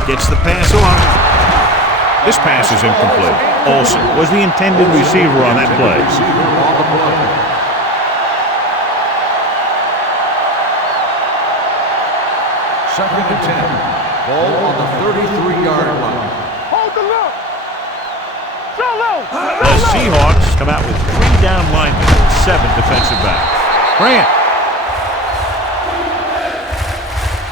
Gets the pass off. This pass is incomplete. Olsen was the intended receiver on that play. Second and 10. Ball on the 33-yard line. Hold the look. Solo. The Seahawks come out with 3 down linemen and 7 defensive backs. Grant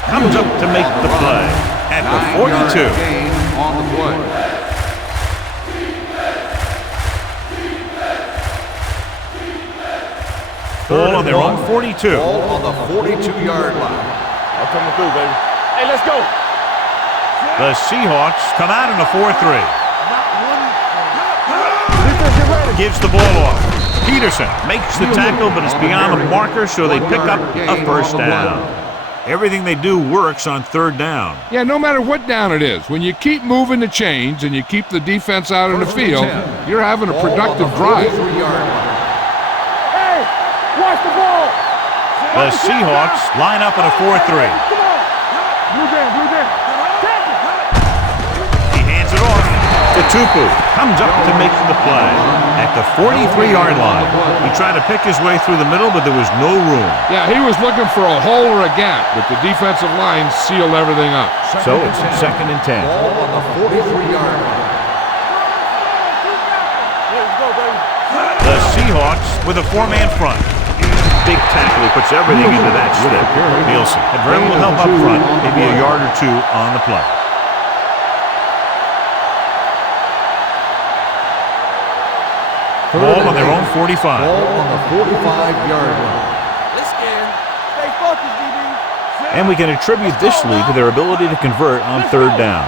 comes up to make the play at the 42. Gain on the play. Ball on their own 42. Ball on the 42-yard line. I'm coming through, baby. Hey, let's go. The Seahawks come out in a 4-3. Gives the ball off. Peterson makes the tackle, but it's beyond the marker, so they pick up a first down. Everything they do works on third down. Yeah, no matter what down it is, when you keep moving the chains and you keep the defense out in the field, you're having a productive drive. Hey, watch the ball. The Seahawks line up in a 4-3. Come on. Blue jam, blue jam. He hands it off to Tupu. Comes up to make the play at the 43-yard line. He tried to pick his way through the middle, but there was no room. Yeah, he was looking for a hole or a gap, but the defensive line sealed everything up. So it's 2nd and 10. Ball on the 43-yard line. Let's go, baby. The Seahawks with a 4-man front. Big tackle. He puts everything into that slip. Nielsen had very little help up front, maybe a yard or two on the play. Ball on their own 45. Ball on the 45-yard line. Let's stay focused, DB. And we can attribute this lead to their ability to convert on third down.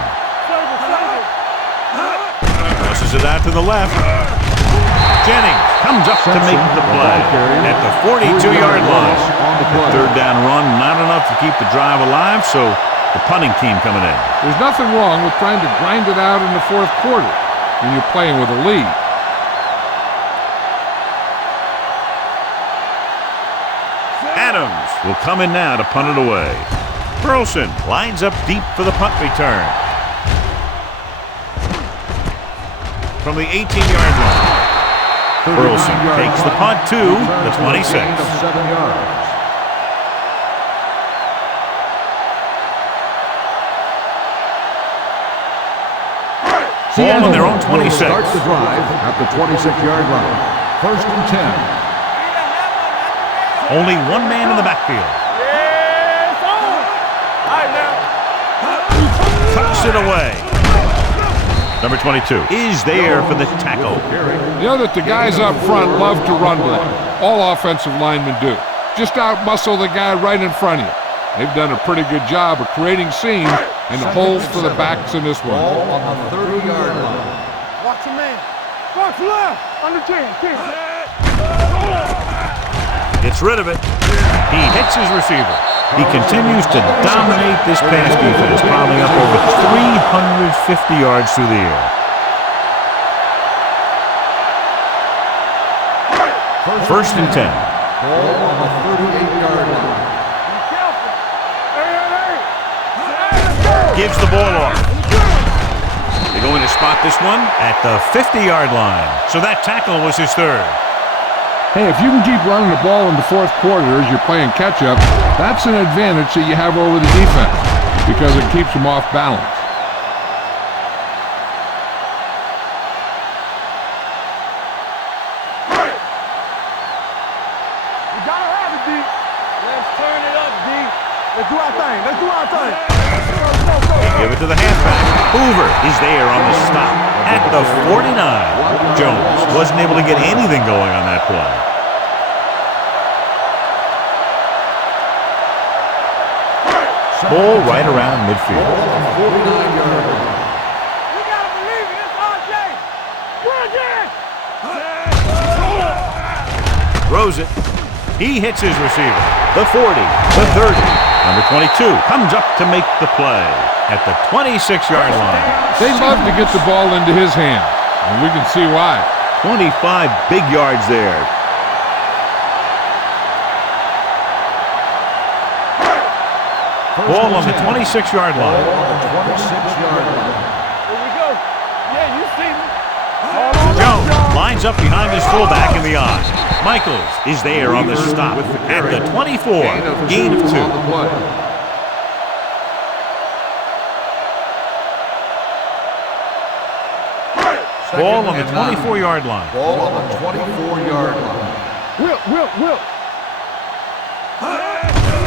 Crosses it out to the left. Jennings comes up to make the play at the 42-yard line. The third down run, not enough to keep the drive alive, so the punting team coming in. There's nothing wrong with trying to grind it out in the fourth quarter when you're playing with a lead. Adams will come in now to punt it away. Burleson lines up deep for the punt return. From the 18-yard line. Burleson takes the punt to the 26. 7 yards. Ball on their own 26. Starts the drive at the 26-yard line. 1st and 10. Only one man in the backfield. Yes, on. All right, now. Tucks it away. Number 22 is there for the tackle. You know that the guys up front love to run block. All offensive linemen do. Just out-muscle the guy right in front of you. They've done a pretty good job of creating seams and holes for the backs in this one. Ball on the 30-yard line. Watch the man. Box left. Under 10. Gets rid of it. He hits his receiver. He continues to dominate this pass defense, piling up over 350 yards through the air. 1st and 10. Ball on the 38-yard line. Gives the ball off. They're going to spot this one at the 50-yard line. So that tackle was his third. Hey, if you can keep running the ball in the fourth quarter as you're playing catch-up, that's an advantage that you have over the defense because it keeps them off balance. We gotta have it, D. Let's turn it up, D. Let's do our thing. Let's do our thing. They give it to the halfback. Hoover is there on the stop at the 49. Jones wasn't able to get anything going on that play. Ball right around midfield. Ball on the 49-yard line. We gotta believe it. It's RJ. Run it. Throws it. He hits his receiver. The 40, the 30. Number 22 comes up to make the play at the 26-yard line. They love to get the ball into his hands, and we can see why. 25 big yards there. Ball on the 26-yard line. Ball on the 26-yard line. Here we go. Yeah, you see me. Jones lines up behind his fullback in the eye. Michaels is there on the stop at the 24. Gain of 2. On the play. Ball on the 24-yard line. Ball on the 24-yard line. Whip.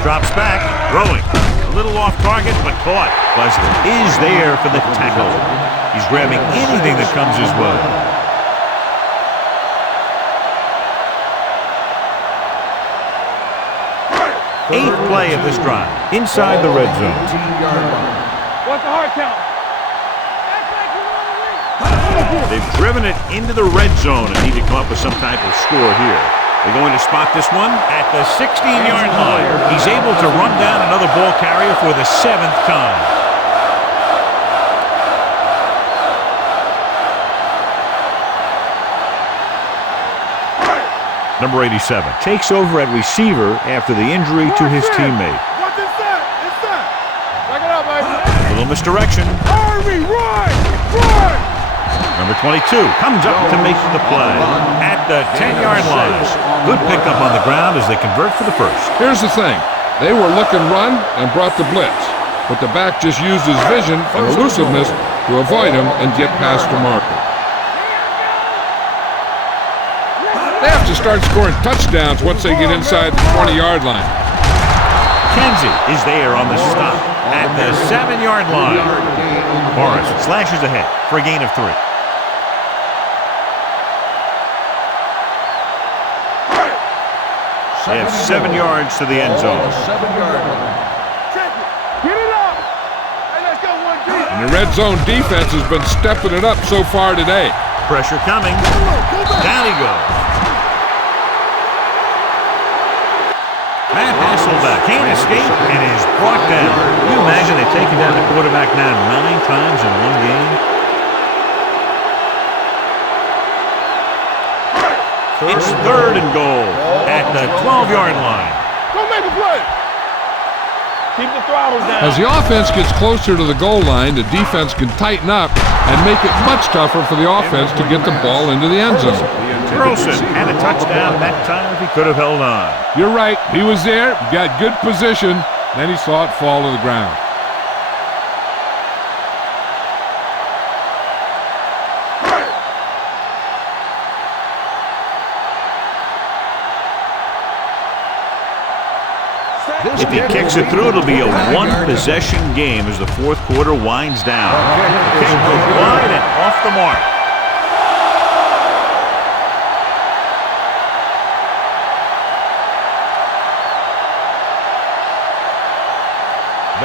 Drops back, throwing. A little off target, but caught. Leslie is there for the tackle. He's grabbing anything that comes his way. Eighth play of this drive, inside the red zone. 18-yard line. What's the hard count? Let's do They've driven it into the red zone and need to come up with some type of score here. They're going to spot this one at the 16-yard line. He's able to run down another ball carrier for the 7th time. Number 87 takes over at receiver after the injury to his teammate. What is that? It's that. Back it up, baby. A little misdirection. Army, run! Run! Number 22 comes up to make the play at the 10-yard line. Good pickup on the ground as they convert for the first. Here's the thing. They were looking run and brought the blitz, but the back just used his vision and elusiveness to avoid him and get past the marker. They have to start scoring touchdowns once they get inside the 20-yard line. Kenzie is there on the stop at the 7-yard line. Morris slashes ahead for a gain of 3. They have 7 yards to the end zone. 7-yard line. Get it up! Hey, let's go, 1-3. And the red zone defense has been stepping it up so far today. Pressure coming. Down he goes. Matt Hasselbeck can't escape and is brought down. Can you imagine they've taken down the quarterback now 9 times in one game? It's 3rd and goal at the 12-yard line. Go make a play! Keep the throttles down. As the offense gets closer to the goal line, the defense can tighten up and make it much tougher for the offense to get the ball into the end zone. Burleson had a touchdown that time if he could have held on. You're right. He was there, got good position, then he saw it fall to the ground. If he kicks it through, it'll be a one-possession game as the 4th quarter winds down. The kick goes wide and off the mark.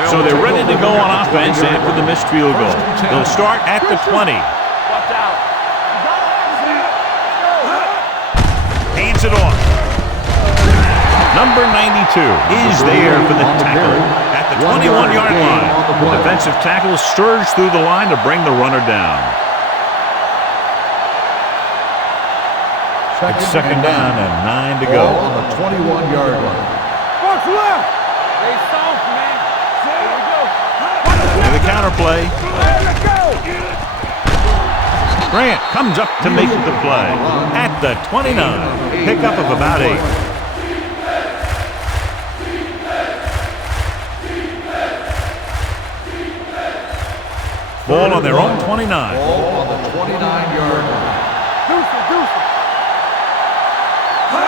So they're ready to go on offense after the missed field goal. They'll start at the 20. Watch out. Hands it off. Number 92 is there for the tackle at the 21-yard line. The defensive tackle surged through the line to bring the runner down. It's 2nd down and 9 to go. Ball on the 21-yard line. What's left? Stay soft, man. There we go. Into the counter play. Hey, let's go! Grant comes up to make the play at the 29. Pickup of about 8. Ball on their own 29. Ball on the 29-yard line.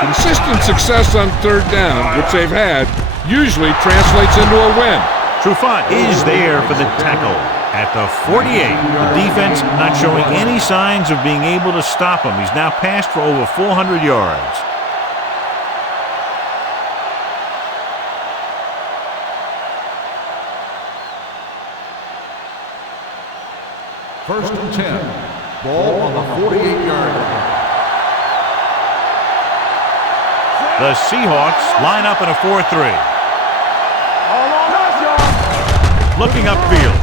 Consistent success on 3rd down, which they've had, usually translates into a win. Trufant is there for the tackle at the 48. The defense not showing any signs of being able to stop him. He's now passed for over 400 yards. First and 10. Ball on the 48-yard line. The Seahawks line up in a 4-3. All on us, y'all! Looking upfield.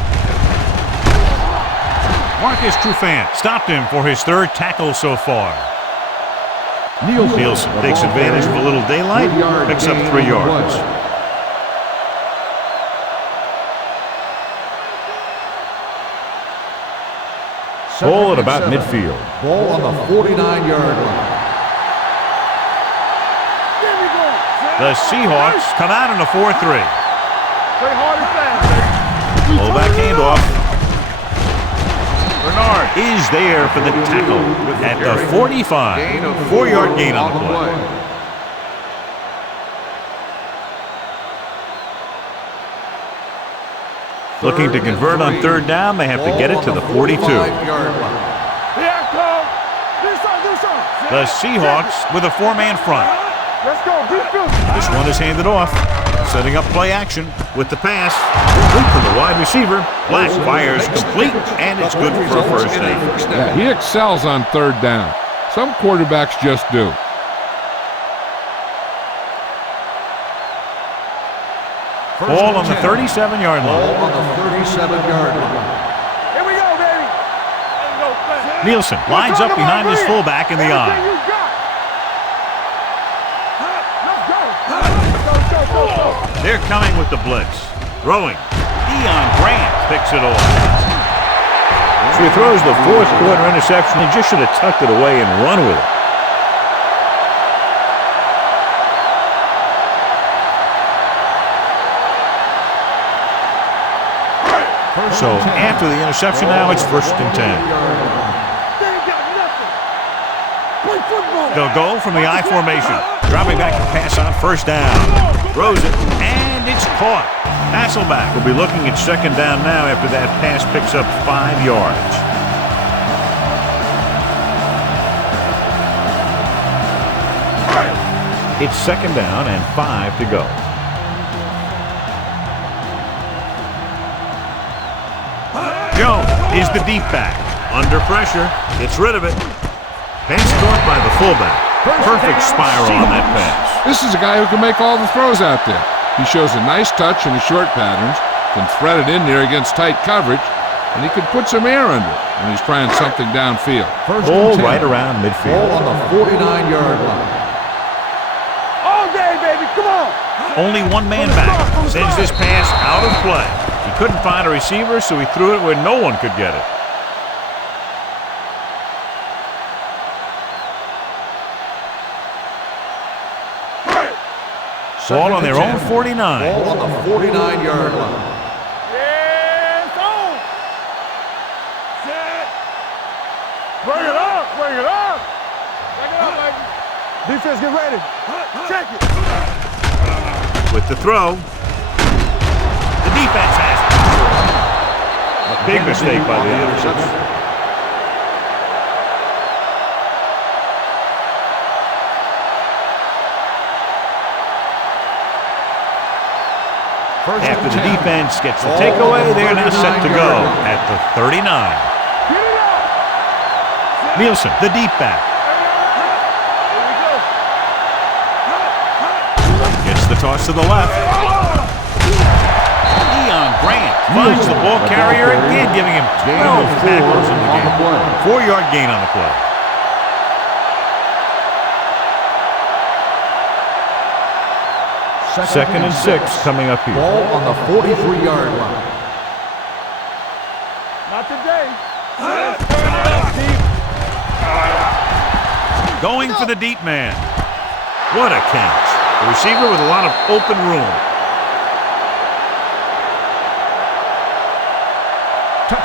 Marcus Trufant stopped him for his 3rd tackle so far. Nielsen takes advantage of a little daylight, picks up 3 yards. Ball at about midfield. Ball on the 49-yard line. The Seahawks come out in a 4-3. Play hard and fast, baby. Fullback handoff. Bernard is there for the tackle at the 45. 4-yard gain on the play. Looking to convert on 3rd down, they have to get it to the 42. The Seahawks with a 4-man front. Let's go. This one is handed off. Setting up play action with the pass. Complete to the wide receiver. Black fires complete, and it's good for a first down. Yeah, he excels on third down. Some quarterbacks just do. Ball on the 37-yard line. Ball on the 37-yard line. Here we go, baby. Nielsen lines up behind his fullback in the eye. They're coming with the blitz. Throwing. Deion Grant picks it off. So he throws the fourth quarter interception. He just should have tucked it away and run with it. So after the interception now, it's 1st and 10. They'll go from the I formation. Dropping back to pass on 1st down. Throws it, and it's caught. Hasselback will be looking at 2nd down now after that pass picks up 5 yards. It's 2nd down and 5 to go. Jones is the deep back. Under pressure. Gets rid of it. Pass caught by the fullback. Perfect spiral on that pass. This is a guy who can make all the throws out there. He shows a nice touch in the short patterns, can thread it in there against tight coverage, and he can put some air under it when he's trying something downfield. Ball right around midfield. Ball on the 49-yard line. All day, baby, come on. Only one man back. Sends this pass out of play. He couldn't find a receiver, so he threw it where no one could get it. Ball on their own 49. Ball on the 49-yard line. Yeah, on. Set. Bring it up, bring it up. Bring it up, baby. Defense, get ready. Check it. With the throw. The defense has it. A big mistake by the interception. After the defense gets the takeaway, they're now set to go at the 39. Nielsen, the deep back. Gets the toss to the left. Deion Grant finds the ball carrier again, giving him 12 tackles in the game. 4-yard gain on the play. Second and 6 coming up here. Ball on the 43-yard line. Not today. Going for the deep man. What a catch. The receiver with a lot of open room.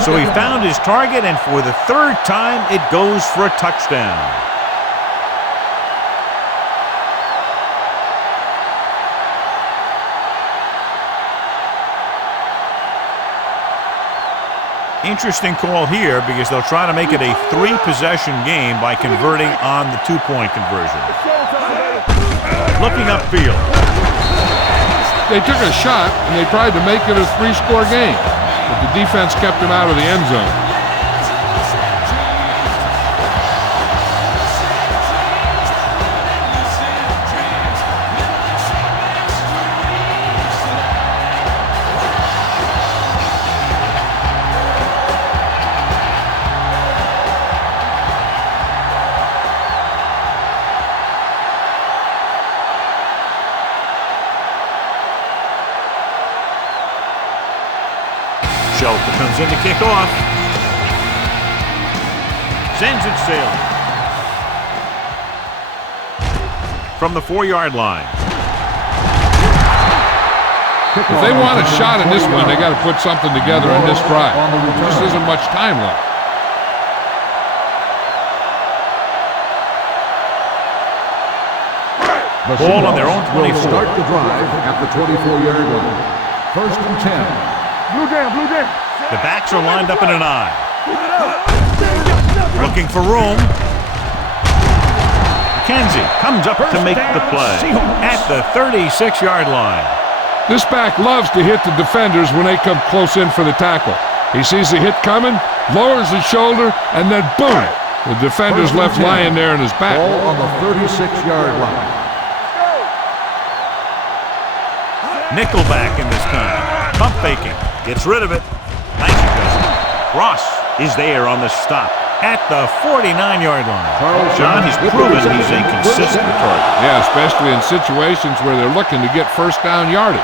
So he found his target, and for the 3rd time, it goes for a touchdown. Interesting call here because they'll try to make it a 3-possession game by converting on the 2-point conversion. Looking upfield. They took a shot, and they tried to make it a 3-score game, but the defense kept him out of the end zone. Shelton comes in to kick off. Sends it sailing. From the 4-yard line. If they want a shot in this one, they got to put something together on this drive. There just isn't much time left. Ball on their own 24. Start the drive at the 24-yard line. 1st and 10. Blue jam, blue jam. The backs are lined up in an I. Looking for room. McKenzie comes up to make the play at the 36-yard line. This back loves to hit the defenders when they come close in for the tackle. He sees the hit coming, lowers his shoulder, and then boom! The defender's left lying there in his back. Ball on the 36-yard line. Nickelback in this time. Pump faking. Gets rid of it. Nice adjustment. Ross is there on the stop at the 49-yard line. John, he's proven he's a consistent target. Yeah, especially in situations where they're looking to get first down yardage.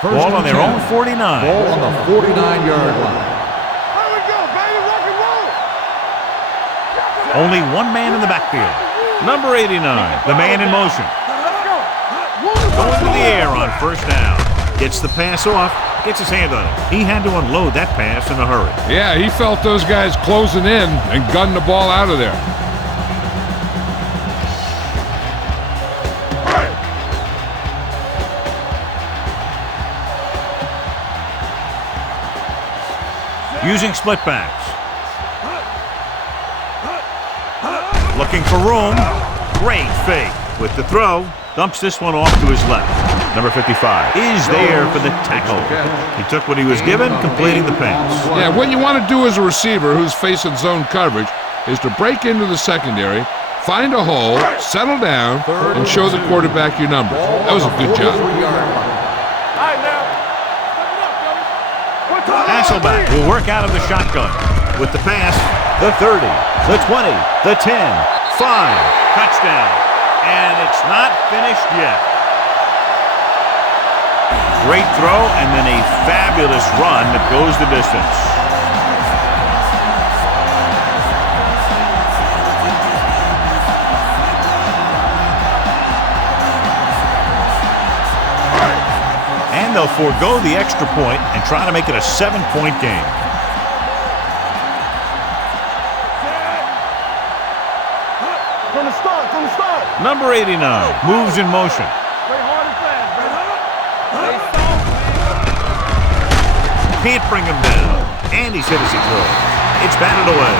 Ball on their own 49. Ball on the 49-yard line. Here we go, baby. Rock and roll. Only one man in the backfield. Number 89, the man in motion. Let's go. Going to the air on first down. Gets the pass off, gets his hand on it. He had to unload that pass in a hurry. Yeah, he felt those guys closing in and gunned the ball out of there. Using split backs. Looking for room. Great fake. With the throw, dumps this one off to his left. Number 55 is there for the tackle. He took what he was given, completing the pass. Yeah, what you want to do as a receiver who's facing zone coverage is to break into the secondary, find a hole, settle down, and show the quarterback your number. That was a good job. Hasselback will work out of the shotgun. With the pass, the 30, the 20, the 10, 5, touchdown. And it's not finished yet. Great throw and then a fabulous run that goes the distance. And they'll forego the extra point and try to make it a 7-point game. From the start. Number 89 moves in motion. Play hard and fast, baby. Can't bring him down. And he's hit as he throws. It's batted away.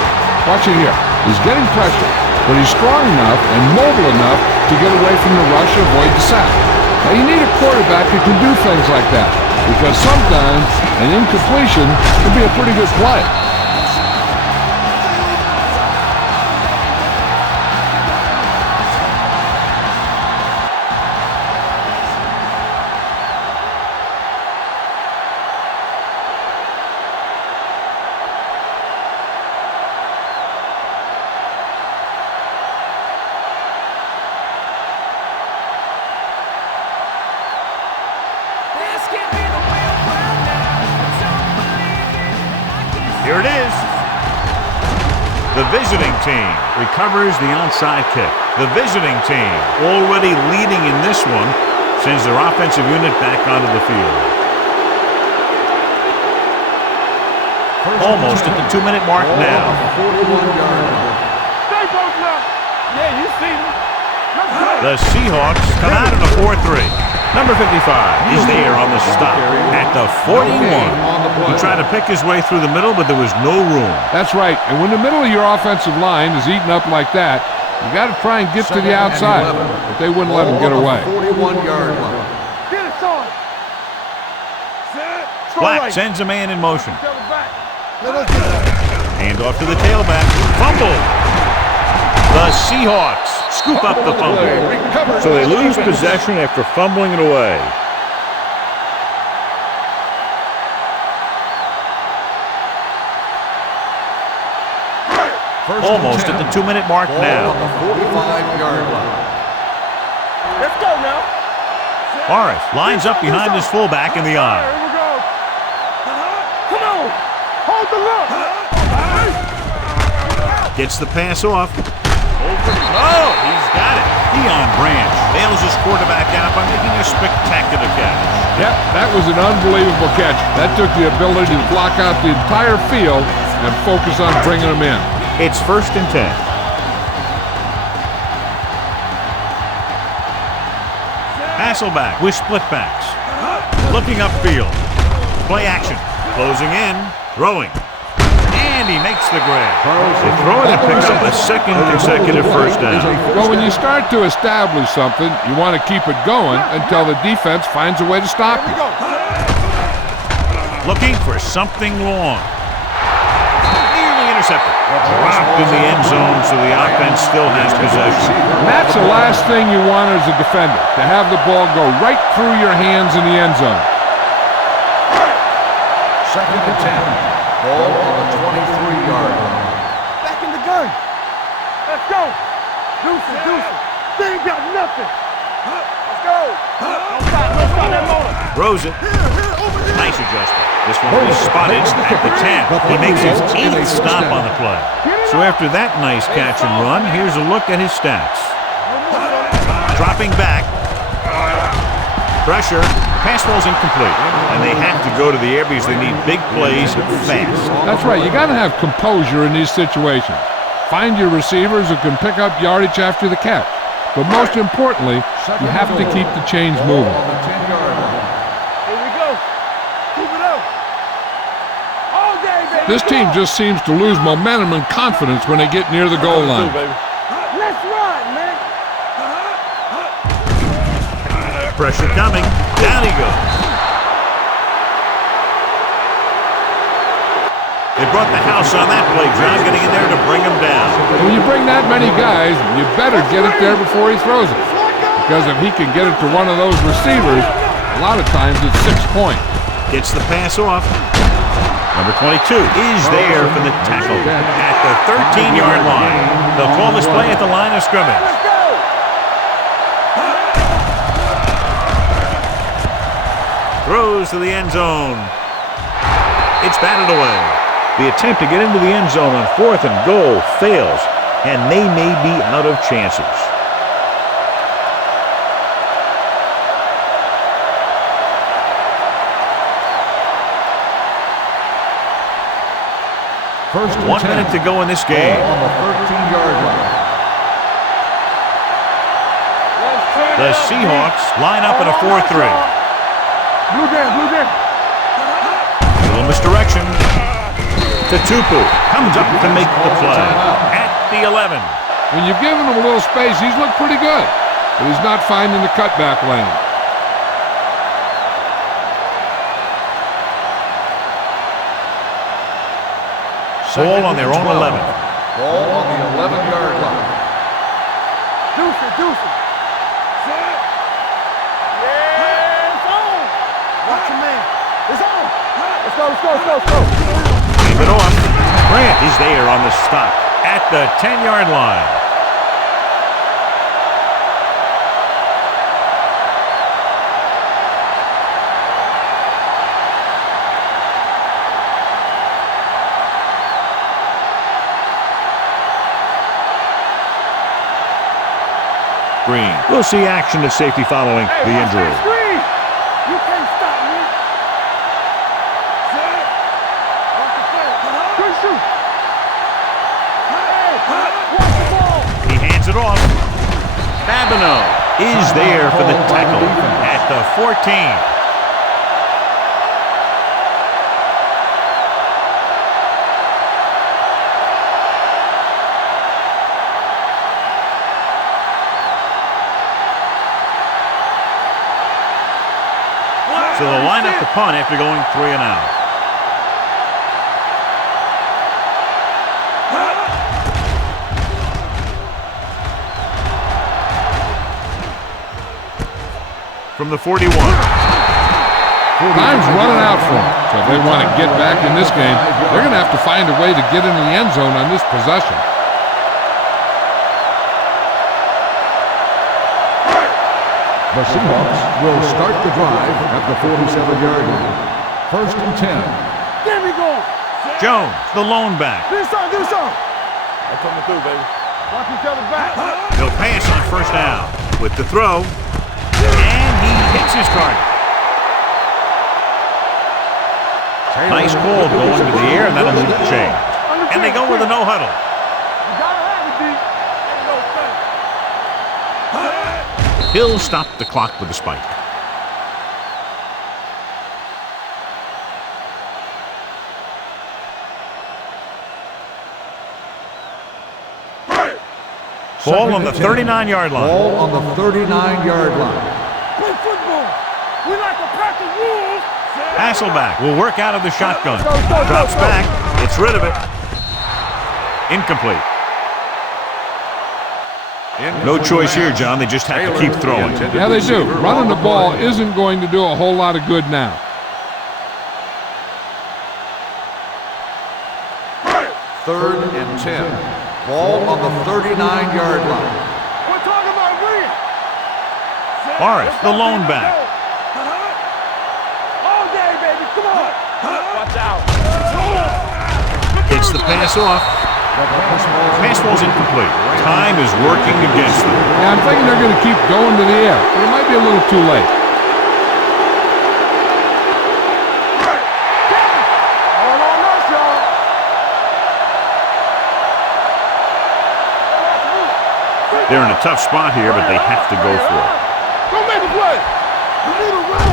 Watch it here. He's getting pressure, but he's strong enough and mobile enough to get away from the rush and avoid the sack. Now, you need a quarterback who can do things like that, because sometimes an incompletion can be a pretty good play. Here it is. The visiting team recovers the onside kick. The visiting team already leading in this one sends their offensive unit back onto the field. Almost at the 2-minute mark now. Stay close now. Yeah, you see me. The Seahawks come out in a 4-3. Number 55 is there on the stop at the 41. He tried to pick his way through the middle, but there was no room. That's right. And when the middle of your offensive line is eaten up like that, you got to try and get to the outside. But they wouldn't let him get away. 41-yard line. Get it, son. Black sends a man in motion. Tell it back. Hand off to the tailback. Fumble. The Seahawks scoop up the fumble. So they lose possession after fumbling it away. Almost at the 2-minute mark now. On the 45-yard line. Let's go now. Morris lines up behind his fullback in the eye. Here we go. Come on. Hold the look. Gets the pass off. Oh, he's got it. Deion Branch bails his quarterback out by making a spectacular catch. Yep, that was an unbelievable catch. That took the ability to block out the entire field and focus on bringing them in. It's 1st and 10. Hasselback with split backs. Looking upfield. Play action. Closing in. Throwing. And he makes the grab. They throw it and pick up a second consecutive first down. Well, when you start to establish something, you want to keep it going until the defense finds a way to stop you. Looking for something long. Nearly intercepted. Dropped in the end zone, so the offense still has possession. And that's the last thing you want as a defender, to have the ball go right through your hands in the end zone. Second and 10. Ball on the 23-yard line. Back in the gun. Let's go. Deuce. They ain't got nothing. Let's go. Don't stop that motor. Throws it. Nice adjustment. This one is spotted at the 10. He makes his 8th stop on the play. So after that nice catch and run, here's a look at his stats. Dropping back. Pressure. Pass ball's incomplete. And they have to go to the air because they need big plays fast. That's right. You got to have composure in these situations. Find your receivers who can pick up yardage after the catch. But most importantly, you have to keep the chains moving. On the 10-yard line. Here we go. Keep it up. All day, baby. This team just seems to lose momentum and confidence when they get near the goal line. Let's run, man. Pressure coming. Down he goes. They brought the house on that play, John, getting in there to bring him down. When you bring that many guys, you better get it there before he throws it. Because if he can get it to one of those receivers, a lot of times it's 6 points. Gets the pass off. Number 22 is there for the tackle at the 13-yard line. They'll call this play at the line of scrimmage. Let's go. Throws to the end zone. It's batted away. The attempt to get into the end zone on 4th and goal fails, and they may be out of chances. First and 1 10. minute to go in this game. Ball on the 13-yard line. The Seahawks line up in a 4-3. Blue jam. A little misdirection. Tupu comes up to make the play at the 11. When you've given him a little space, he's looked pretty good. But he's not finding the cutback lane. Ball on their own 11. Ball on the 11-yard line. Deuce. Yeah, it's on. Watch your man. It's on. Let's go. Keep it off. Grant is there on the stop at the 10-yard line. Green. We'll see action at safety following the injury. You can't stop me. Good shoot. Watch the ball. He hands it off. Babineau is there for the tackle at the 14. So they'll line up the punt after going 3 and out. From the 41. Time's running out for them. So if they want to get back in this game, they're going to have to find a way to get into the end zone on this possession. The Seahawks will start the drive at the 47-yard line. First and 10. There we go. Jones, the lone back. Do something. They're coming through, baby. Watch each other back. He'll pass on first down with the throw. And he hits his target. Nice call going to the air, and that'll move the chain. And they go with a no huddle. You gotta have it, D. He'll stop the clock with a spike. Ball on the 39-yard line. Ball on the 39-yard line. Play football. We like to practice rules. Hasselback will work out of the shotgun. Drops back. Gets rid of it. Incomplete. No choice here, John. They just have to keep throwing. Yeah, they do. Running the ball isn't going to do a whole lot of good now. Third and 10. Ball on the 39-yard line. We're talking about win. Morris, the lone back. All day, baby. Come on. Watch out. Gets the pass off. Pass ball's incomplete. Time is working against them. Yeah, I'm thinking they're going to keep going to the air, but it might be a little too late. All on us, y'all. They're in a tough spot here, but they have to go for it. Don't make a play. You need a run.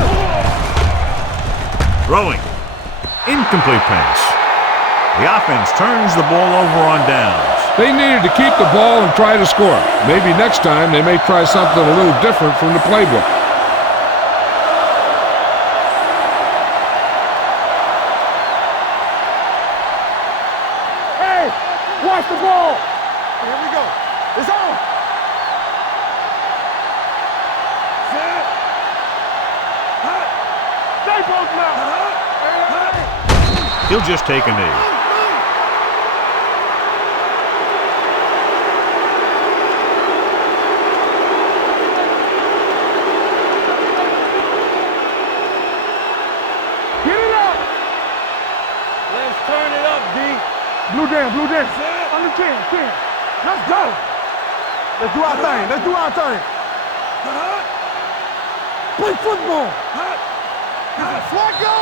Throwing. Incomplete pass. The offense turns the ball over on downs. They needed to keep the ball and try to score. Maybe next time they may try something a little different from the playbook. Hey, watch the ball. Here we go. It's on. Set. Stay both now. He'll just take a knee. Get it up. Let's turn it up, D. Blue jam, blue jam. Under 10, 10. Let's go. Let's do our thing. Let's do our thing. Play football. Flacco.